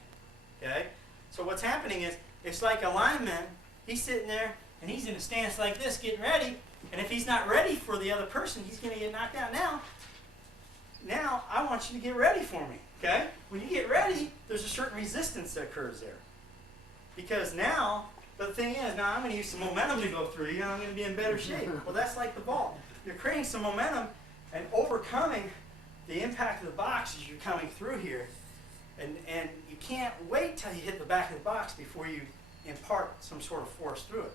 okay? So what's happening is, it's like a lineman. He's sitting there, and he's in a stance like this, getting ready. And if he's not ready for the other person, he's going to get knocked out. Now, I want you to get ready for me, okay? When you get ready, there's a certain resistance that occurs there. Because now, but the thing is, now I'm going to use some momentum to go through you, and I'm going to be in better shape. Well, that's like the ball. You're creating some momentum and overcoming the impact of the box as you're coming through here. And you can't wait till you hit the back of the box before you impart some sort of force through it.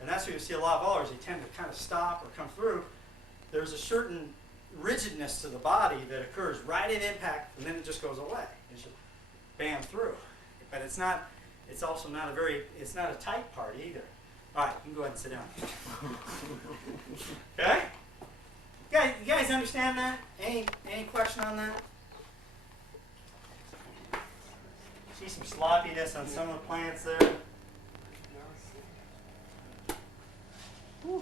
And that's where you see a lot of ballers, they tend to kind of stop or come through. There's a certain rigidness to the body that occurs right in impact, and then it just goes away. It's just bam through. But it's not, it's also not a very, it's not a tight part either. All right, you can go ahead and sit down. Okay? You guys understand that? Any question on that? See some sloppiness on some of the plants there. Whew.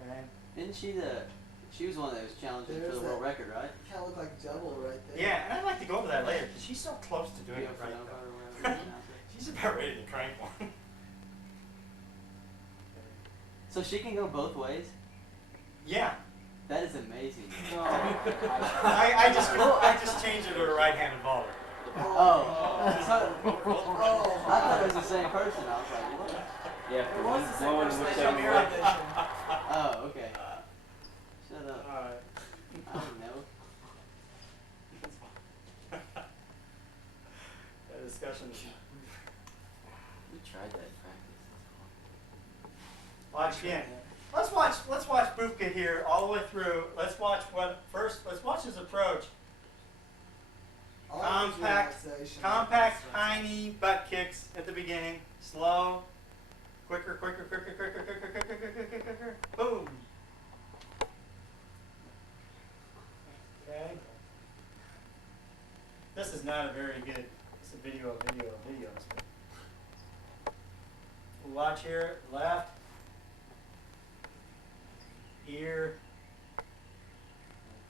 Okay. Isn't she she was one that was challenging for There's the world that- record, right? You kind of look like Devil right there. Yeah, and I'd like to go over that later because she's so close to doing it right or now. whatever. She's about ready to crank one. So she can go both ways? Yeah. That is amazing. I just changed it to a right-handed bowler. Oh. So, Oh, I thought it was the same person. I was like, what? Yeah, it for was one the same blowing person which that showed way. mirror vision. Oh, okay. Shut up. Alright. I don't know. That discussion. We tried that in practice. Watch again. Let's watch Bufka here all the way through. Let's watch his approach. I like his relaxation. Compact, tiny butt kicks at the beginning. Slow. Quicker. Boom. Okay. This is not a very good, it's a video of videos. Watch here, left. Ear.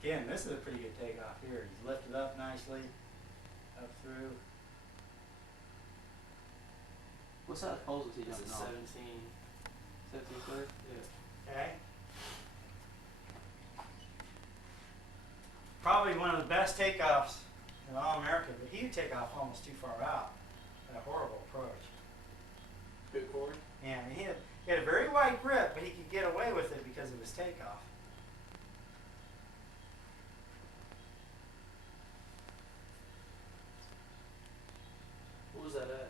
Again, this is a pretty good takeoff here. He's lifted up nicely. Up through. What side of poles was he This jumping is on? 17. 17 foot? Yeah. Okay. Probably one of the best takeoffs in all America, but he would take off almost too far out. Had a horrible approach. Good forward. Yeah, I mean, he had a very wide grip, but he could get away with it because of his takeoff. What was that at?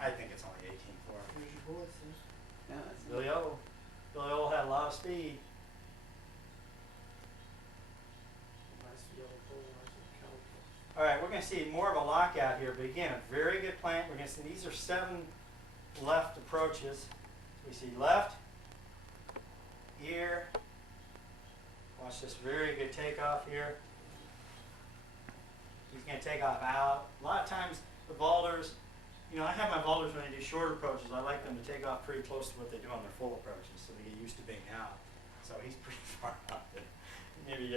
I think it's only 18 for him. Here's your boy, sis. Yeah, that's Billy O had a lot of speed. Nice yellow pole, nice caliper. All right, we're going to see more of a lockout here, but again, a very good plant. We're going to see these are 7 left approaches. We see left, ear. Watch this very good takeoff here. He's going to take off out. A lot of times the vaulters, you know, I have my vaulters when they do short approaches. I like them to take off pretty close to what they do on their full approaches, so they get used to being out. So he's pretty far out there, maybe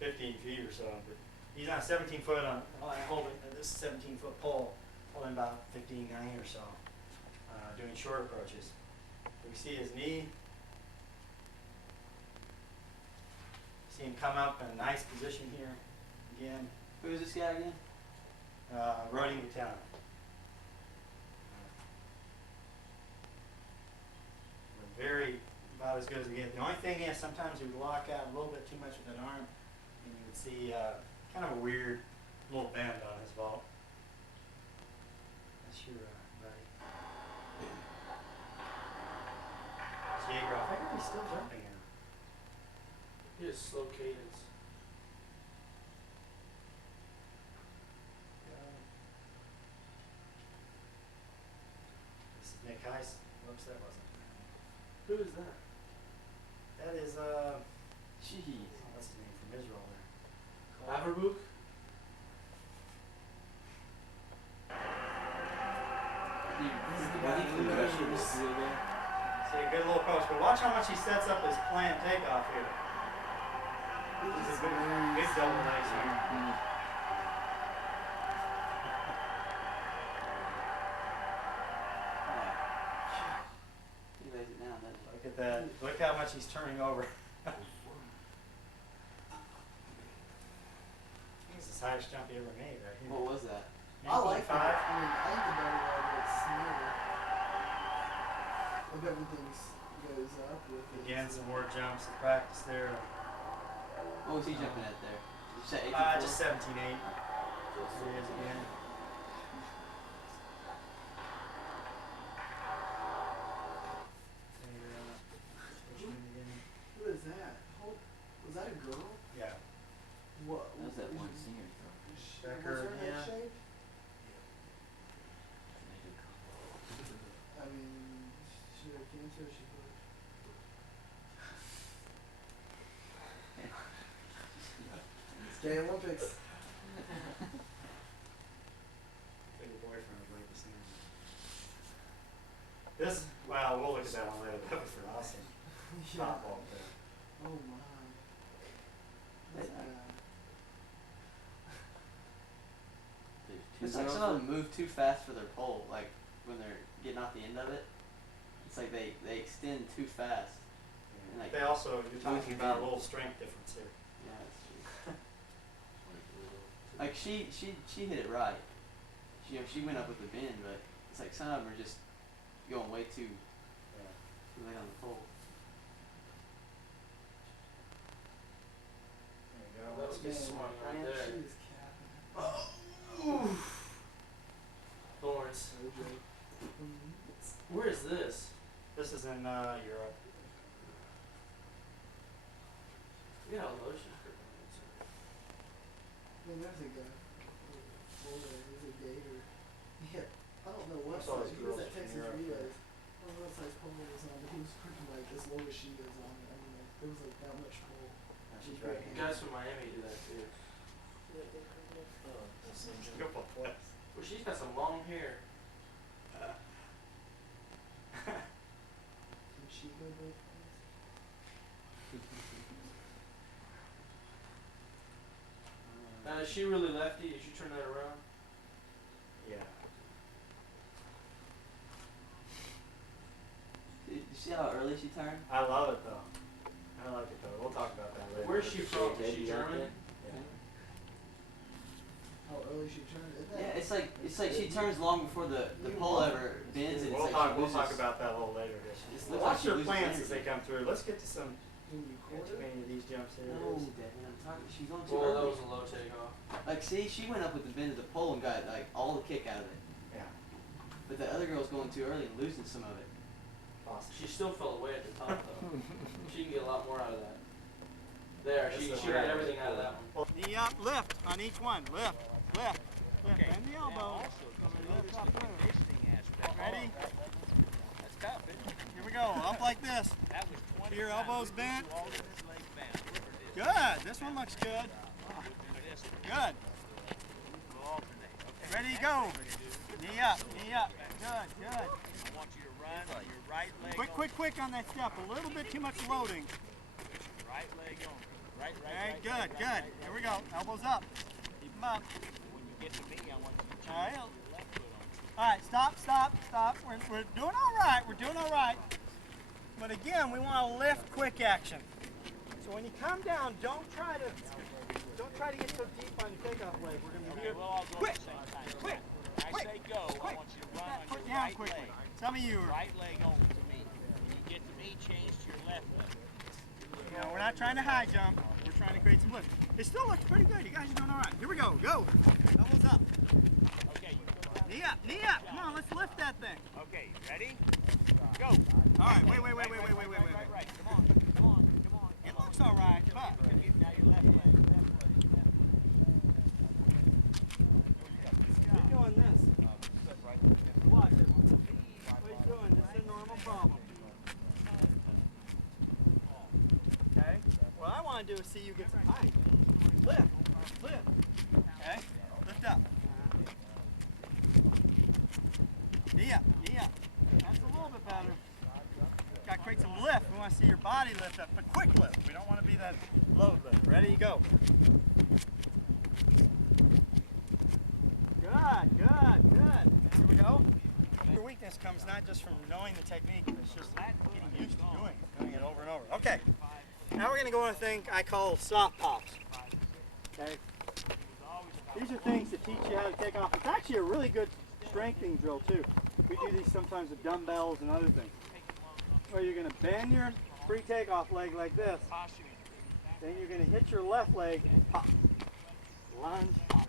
15 feet or so. But he's on 17 foot on. I hold it. This is 17-foot pole, holding about 15, 9 or so, doing short approaches. We see his knee. See him come up in a nice position here again. Who is this guy again? Roddy Lieutenant. Very, about as good as it gets. The only thing is sometimes he would lock out a little bit too much with that arm, and you would see kind of a weird little bend on his vault. That's your buddy. Jaeger, I think he's still jumping now. He has slow cadence. that wasn't. Who is that? That is, Jeez. what's his name from Israel there? Averbuk? See, a good little coach, but watch how much he sets up his planned takeoff here. This is a big double nice here. He lays it down, doesn't he? Look at that. Look how much he's turning over. This is the highest jump he ever made right here. What was that? I like it. 8.5. I mean, I think the better one is smoother. If everything goes up with it. Again, some more jumps to practice there. What was he jumping at there? Did you say 8 Just 17.8. There he is again. Who is that? Was that a girl? Yeah. What? That was that is one she- singer girl. Becker, Was her head yeah. shaved? I mean, she had cancer. She could. Gay Olympics. Think your boyfriend would like this name. This, well, we'll look at that one later. That was for awesome. Top ball there. Oh my. What's that? It's like some of them move too fast for their pole, like when they're getting off the end of it. It's like they extend too fast. And like, They also, you're talking moving about a in. little strength difference here. yeah, that's true. Like she hit it right. She went up with the bend, but it's like some of them are just going way too late on the pole. There you go. That was good swing right Man, there. she is capping. Lawrence. Surgery. Where is this? This is in Europe. Yeah, lotion. I mean, there's a guy. Florida, he's a gator. Yeah, I don't know what I saw size. these He was girls at from Texas Europe. Relays. I don't know what size pole it was on, but he was freaking like as low as she is on it. I mean, like, there was like that much pole. She's right You here. guys from Miami do that too. Couple points. Well, she's got some long hair. Can she go both ways? Is she really lefty? Did you turn that around? Yeah. Did you see how early she turned? I love it though. I like it though. We'll talk about that later. Where's she from? Is she German? Yeah. How early she turned? Isn't that? Yeah, it's like she turns long before the pole ever bends, and it's We'll like talk. she We'll loses. talk about that a little later. It Well, looks like watch she your loses plants as they energy. come through. Let's get to some. When you Get quarter? too many of these jumps here. No, Devin, I'm talking. She's going too Well, that early. was a low takeoff. Like, see, she went up with the bend of the pole and got like all the kick out of it, Yeah. but the other girl's going too early and losing some of it. Awesome. She still fell away at the top though. She can get a lot more out of that. There, she That's got the- everything out of that one. Knee up, lift on each one. Lift, lift. Okay. Bend the elbow. Lift up through. Ready? That's tough, isn't it? Here we go. Up like this. That was 20 Your elbows bent. All of his legs bent. Good. This one looks good. Good. We'll alternate. Okay. Ready, go. Knee up, knee up. Good, good. I want you to run on your right leg Quick, on. quick, quick on that step. A little bit too much loading. Right leg on. Right, Okay, good, good. Here we go. Elbows up. Keep them up. When you get to me, I want you to All right. change your left foot on. All right, stop, stop, stop. We're doing all right. We're doing all right. But again, we want to lift quick action. So when you come down, don't try to get so deep on your takeoff leg. We're going to be Okay, here. we'll all go Quick, at the same time. quick, When I quick, say go, I quick. want you to Put run that on foot your down right quickly. leg. Some of you are, Right leg on to me. When you get to me, change to your left leg. you know, we're not trying to high jump. We're trying to create some lift. It still looks pretty good. You guys are doing all right. Here we go. Go. Elbows up. Okay, you go down. Knee up. Knee up. Come on, let's lift that thing. Okay, ready? Go. All right. Wait. Right. Come on. It looks all right, but Now your left leg. you're doing this. What? What he's doing, this is a normal problem. want to do is see you get some height. Lift. Lift. Okay? Lift up. Knee up. Knee up. That's a little bit better. Got to create some lift. We want to see your body lift up, but quick lift. We don't want to be that low lift. Ready? Go. Good, good, good. Here we go. Your weakness comes not just from knowing the technique, but it's just getting used to doing it over and over. Okay. Now we're going to go on a thing I call soft pops. Okay. These are things that teach you how to take off. It's actually a really good strengthening drill too. We do these sometimes with dumbbells and other things. Where you're going to bend your free takeoff leg like this. Then you're going to hit your left leg and pop. Lunge, pop.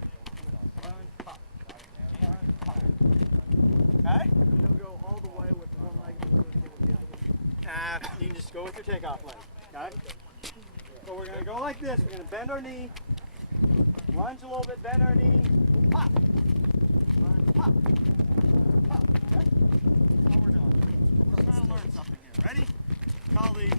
Lunge, pop. Lunge, pop. Okay? You'll go all the way with one leg and go with the other. You can just go with your takeoff leg. Okay? So we're going to go like this. We're going to bend our knee. Lunge a little bit, bend our knee. Pop. Lunge, pop. Pop. Okay? That's what we're doing. We're trying to learn something here. Ready? Call these.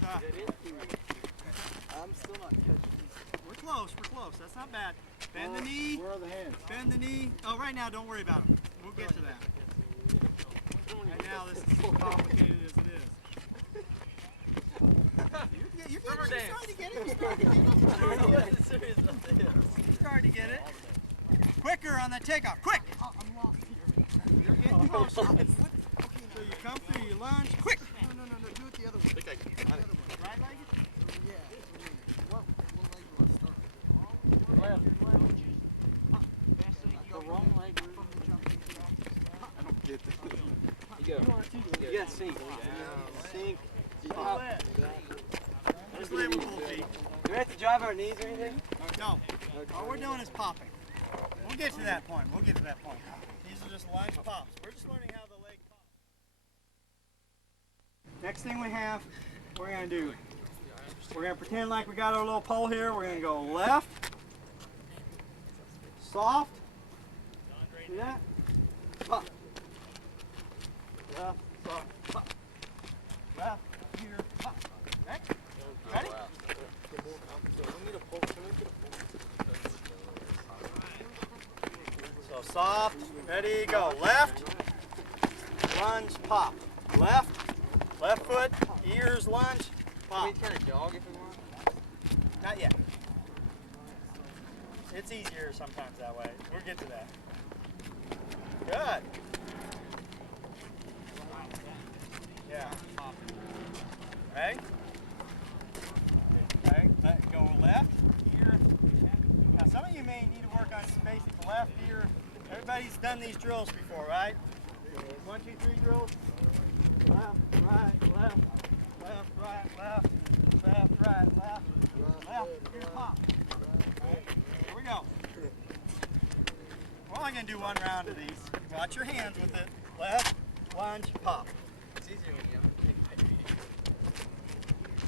I'm still not catching these. We're close. We're close. That's not bad. Bend the knee. Where are the hands? Bend the knee. Oh, right now, don't worry about them. We'll get to that. Right now, this is as complicated as it is. You're starting to get it. You're starting to get it. You're starting to get it. Quicker on that takeoff. Quick. I'm lost here. You're getting closer. So you come through, you lunge. Quick. No. Do it the other way. Right legged? Yeah. What leg do I start? Left. The wrong leg. I don't get this. You gotta sink. Sink. Pull it. Just lay with both feet. Do we have to drive our knees or anything? No. All we're doing is popping. We'll get to that point. We'll get to that point. These are just lunge pops. We're just learning how the leg pops. Next thing we have, we're going to do, we're going to pretend like we got our little pole here. We're going to go left, soft, see that? Pop. Left, soft, pop. Left, here, pop. Okay? Ready? So soft, ready, go. Left, lunge, pop. Left foot, ears, lunge, pop. kind of jog if we want. Not yet. It's easier sometimes that way. We'll get to that. Good. Yeah. Right? Okay, let go left ear. Now some of you may need to work on some basic left ear. Everybody's done these drills before, right? 1, 2, 3 drills. Left, right, left, left, right, left, left, right, left, left, ear pop. Right, here we go. We're only going to do one round of these. Watch your hands with it. Left, lunge, pop. It's easier when you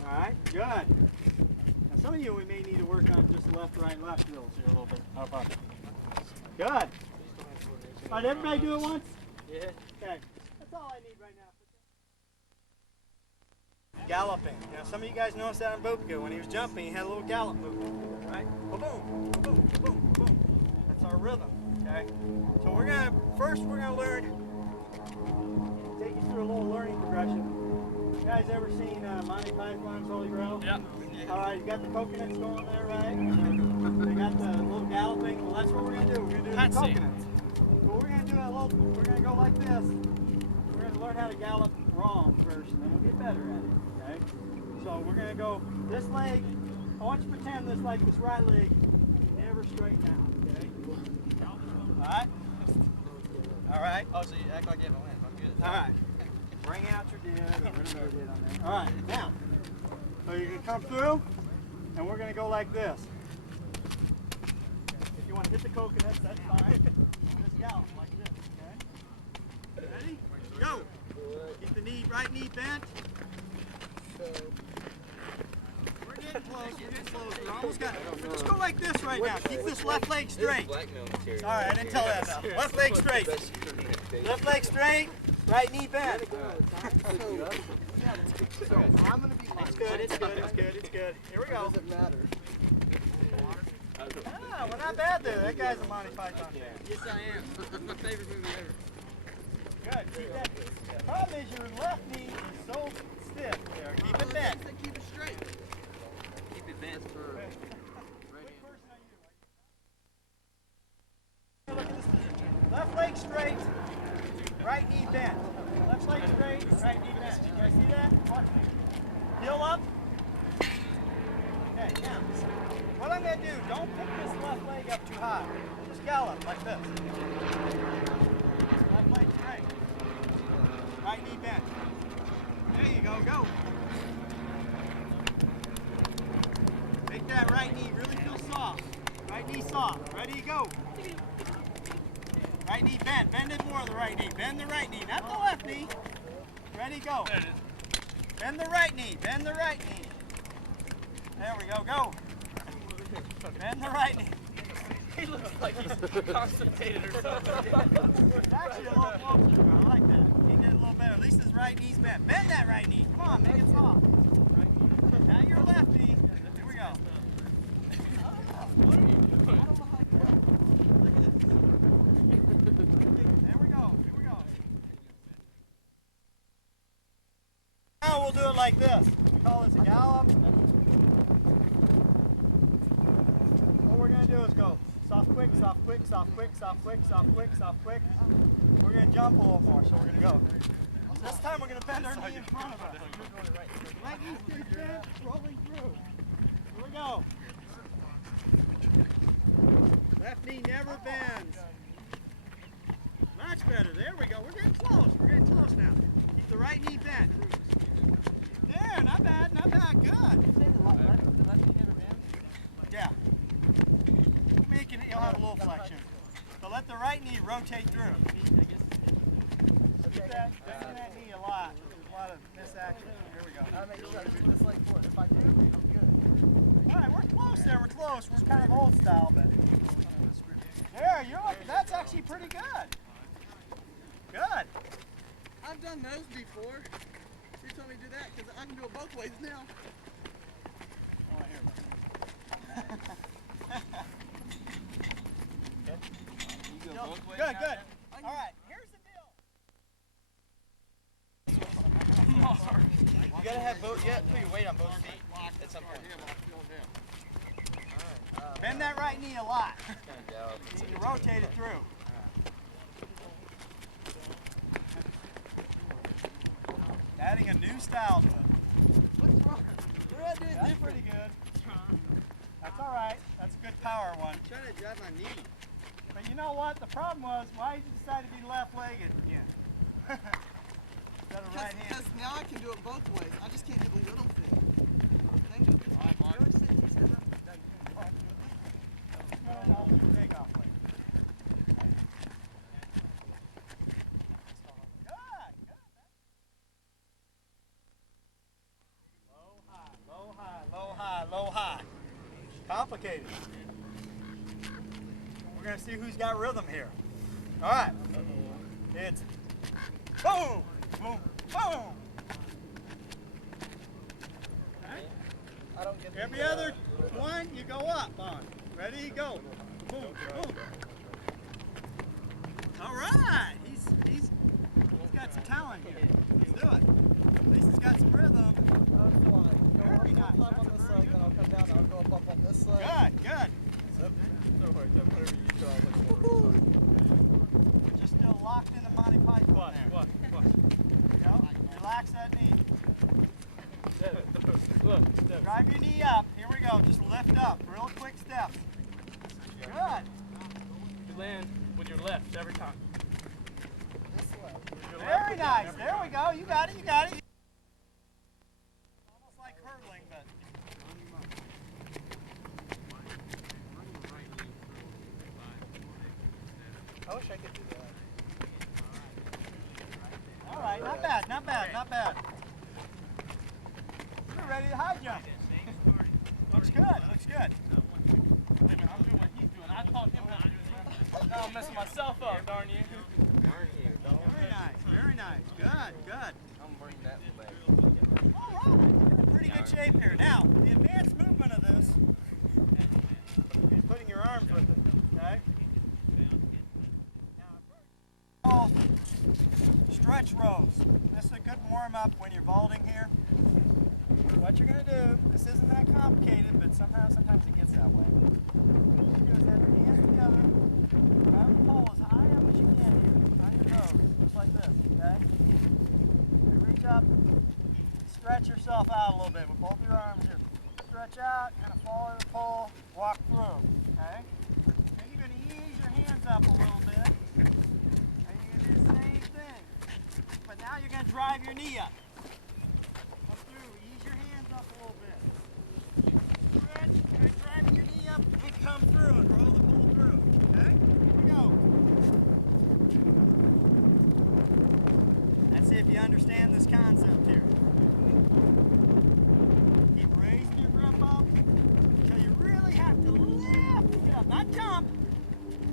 Alright, good. Now some of you we may need to work on just left, right, left drills here a little bit. How about it? Good. Alright, everybody do it once? Yeah. Okay. That's all I need right now. Galloping. Now some of you guys noticed that on Bubka. When he was jumping, he had a little gallop movement. Right? Boom, boom, boom, boom. That's our rhythm. Okay? So we're gonna learn, take you through a little learning progression. You guys ever seen Monty Python's Holy Grail? Yeah. Alright, you got the coconuts going there, right? They got the little galloping. Well, that's what we're going to do. We're going to do the coconuts. So we're going to do we're going to go like this. We're going to learn how to gallop wrong first, and then we'll get better at it, okay? So we're going to go this leg. I want you to pretend this right leg never straighten out, okay? Alright? Alright? Oh, so you act like you haven't went. I'm good. Alright. Bring out your did or whatever you did on there. Alright, now. So you're going to come through, and we're going to go like this. If you want to hit the coconuts, that's fine. Just gallop like this, okay? Ready? Go! Keep the right knee bent. We're getting close, We're almost got it. Just go like this right now. Keep this left leg straight. Alright, I didn't tell that now. Left leg straight. Left leg straight. Right knee bend. So I'm gonna be. It's good, it's good, it's good, it's good. Here we go. Doesn't matter. Ah, we're not bad there. That guy's a Monty Python fan. Yes, I am. That's my favorite movie ever. Good. Keep that. The problem is your left knee is so stiff there. Keep it bent. Keep it straight. Keep it bent for right hand. Look at this position. Left leg straight, right knee bent. Left leg straight, right knee bent. You guys see that? Watch me. Heel up. Okay, now, what I'm going to do, don't pick this left leg up too high. Just gallop like this. Left leg straight. Right knee bent. There you go, go. Make that right knee really feel soft. Right knee soft. Ready, go. Right knee bend. Bend it more, the right knee. Bend the right knee, not the left knee. Ready, go. Bend the right knee. Bend the right knee. There we go, go. Bend the right knee. He looks like he's constipated or something. It's actually a little closer. I like that. He did a little better. At least his right knee's bent. Bend that right knee. Come on, make it soft. Now your left knee. Here we go. There we go. Here we go. Now we'll do it like this. We call this a gallop. What we're going to do is go soft quick, soft quick, soft quick, soft quick, soft quick, soft quick. We're going to jump a little more, so we're going to go. This time we're going to bend our knee in front of us. Right knee stays bent, rolling through. Here we go. Left knee never bends. Much better. There we go. We're getting close. We're getting close now. Keep the right knee bent. There, not bad, not bad. Good. Yeah. Making it, you'll have a little flexion. So let the right knee rotate through. Keep that, bending that knee a lot. There's a lot of misaction. Here we go. I make sure I just put this leg forward. If I do, I'm good. All right, we're close there. We're close. We're kind of old style, but there, you're looking. That's actually pretty good. Good. I've done those before. You told me to do that because I can do it both ways now. Oh, here. You go both ways. Good, good. All right, here's the deal. You gotta have both. You gotta put your weight on both feet at some point. Bend that right knee a lot. So you rotate it through. Adding a new style to it. What's wrong? What do I do That's different? pretty good. That's all right. That's a good power one. I'm trying to drive my knee. But you know what? The problem was, why did you decide to be left-legged again? Instead of right hand. Because now I can do it both ways. I just can't do the little thing. Thank you. Takeoff leg. Good, good. Low, high, low, high, low, high, low, high. Complicated. We're going to see who's got rhythm here. All right. It's boom, boom, boom. I don't get Every other one, you go up on. Ready, go. Boom, boom. All right. He's got some talent here. Let's do it. At least he's got some rhythm. Very nice. I'll climb on this leg, and I'll come down, and I'll go up on this leg. Good, good. Just still locked into Monty Python there. What? Go. Relax that knee. Look, Drive your knee up. Here we go. Just lift up. Real quick steps. Good. you land with your left every time. This leg. Very nice. There we go. You got it. You got it. Almost like hurdling, but. I wish I could do that. All right. Not bad. Not bad. Not bad. You're ready to high jump. Looks good. Looks good. Wait a minute, I'm doing what he's doing. I taught him how to do that. Now I'm messing myself up, darn you. Very nice. Very nice. good. I'm gonna bring that back. All right, you're in pretty good shape here. Now, the advanced movement of this is putting your arms with it, okay? Now, stretch rows. This is a good warm-up when you're vaulting here. What you're gonna do, this isn't that complicated, but sometimes it gets that way. What you do is have your hands together, grab the pole as high up as you can here, on your nose, just like this, okay? And reach up, stretch yourself out a little bit with both your arms here. Stretch out, kind of follow the pole, walk through, okay? Then you're gonna ease your hands up a little bit, and you're gonna do the same thing. But now you're gonna drive your knee up. Come through, ease your hands up a little bit. Stretch, you're driving your knee up and come through and roll the pole through, okay? Here we go. Let's see if you understand this concept here. Keep raising your grip up until you really have to lift to get up. Not jump,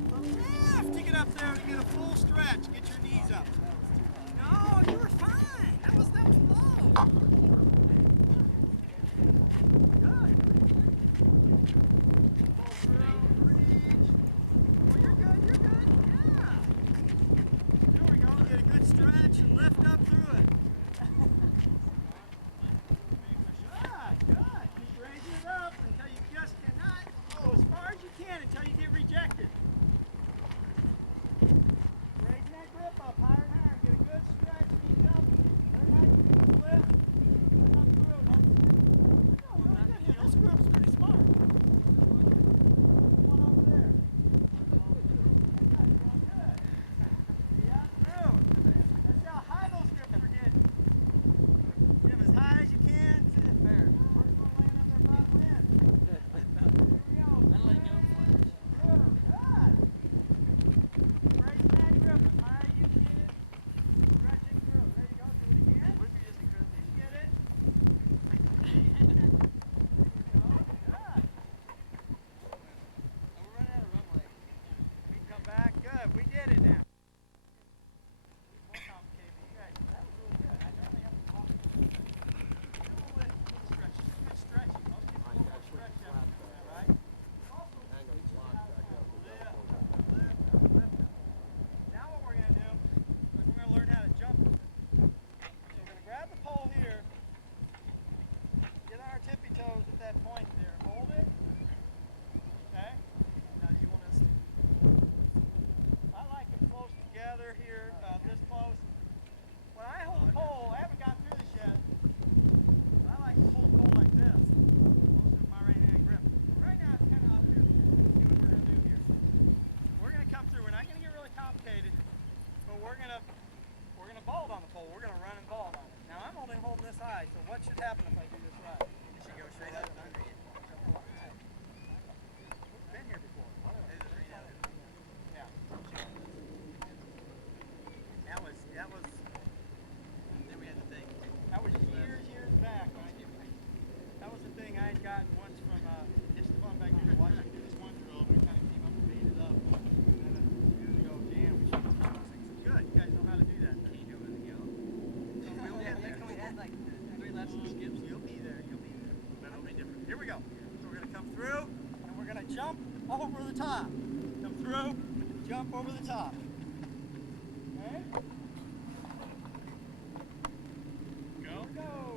but lift to get up there to get a full stretch. Get your knees up. No, you were fine. That was low. Good. Pull through, reach. Oh, you're good. Yeah. There we go. Get a good stretch and lift up through it. Good. Keep raising it up until you just cannot go as far as you can until you get rejected. Raising that grip up higher and higher. Get a good stretch, knees up. Learn how you can lift. Come up through. No, really good here. This grip's pretty smart. One over there. That's going good. Yeah, through. Let's see how high those grips are getting. Get them as high as you can. There. First one laying on their butt wins. Here we go. I let go first. Through. Good. Raise that grip as high as you can. Stretching through. There you go. Do it again. What if you just incredibly get it? There you go. Good. We're running out of runway. We can come back. Good. We did it now. More complicated for you guys. That was really good. I normally have to talk. Do a little stretch. Just good stretching. Most people don't stretch that, right? Also, now what we're going to do is we're going to learn how to jump. So we're going to grab the pole here, get on our tippy toes at that point there, hold it. Okay? Now do you want us to... I like them close together here, about this close. When I hold the pole, I haven't got through this yet. I like to hold the pole like this, close to my right hand grip. Right now it's kind of up here. Let's see what we're going to do here. We're going to come through. We're not going to get really complicated, but we're going to vault on the pole. We're going to run and vault on it. Now I'm holding this high, so what should happen if I do this right? You should go straight up under it. We've been here before. Yeah. That was. Then we had to think. That was years back. That was the thing I had gotten once from Esteban back here watching do this one drill. We kind of came up and made it up. And then a few years ago, damn, we should have done this thing. So good, you guys know how to do that. Can you do it again? Can we add like 3 laps of skips? You'll be there. But it'll be different. Here we go. So we're gonna come through, and we're gonna jump over the top. Come through, jump over the top. Okay? Go. Go.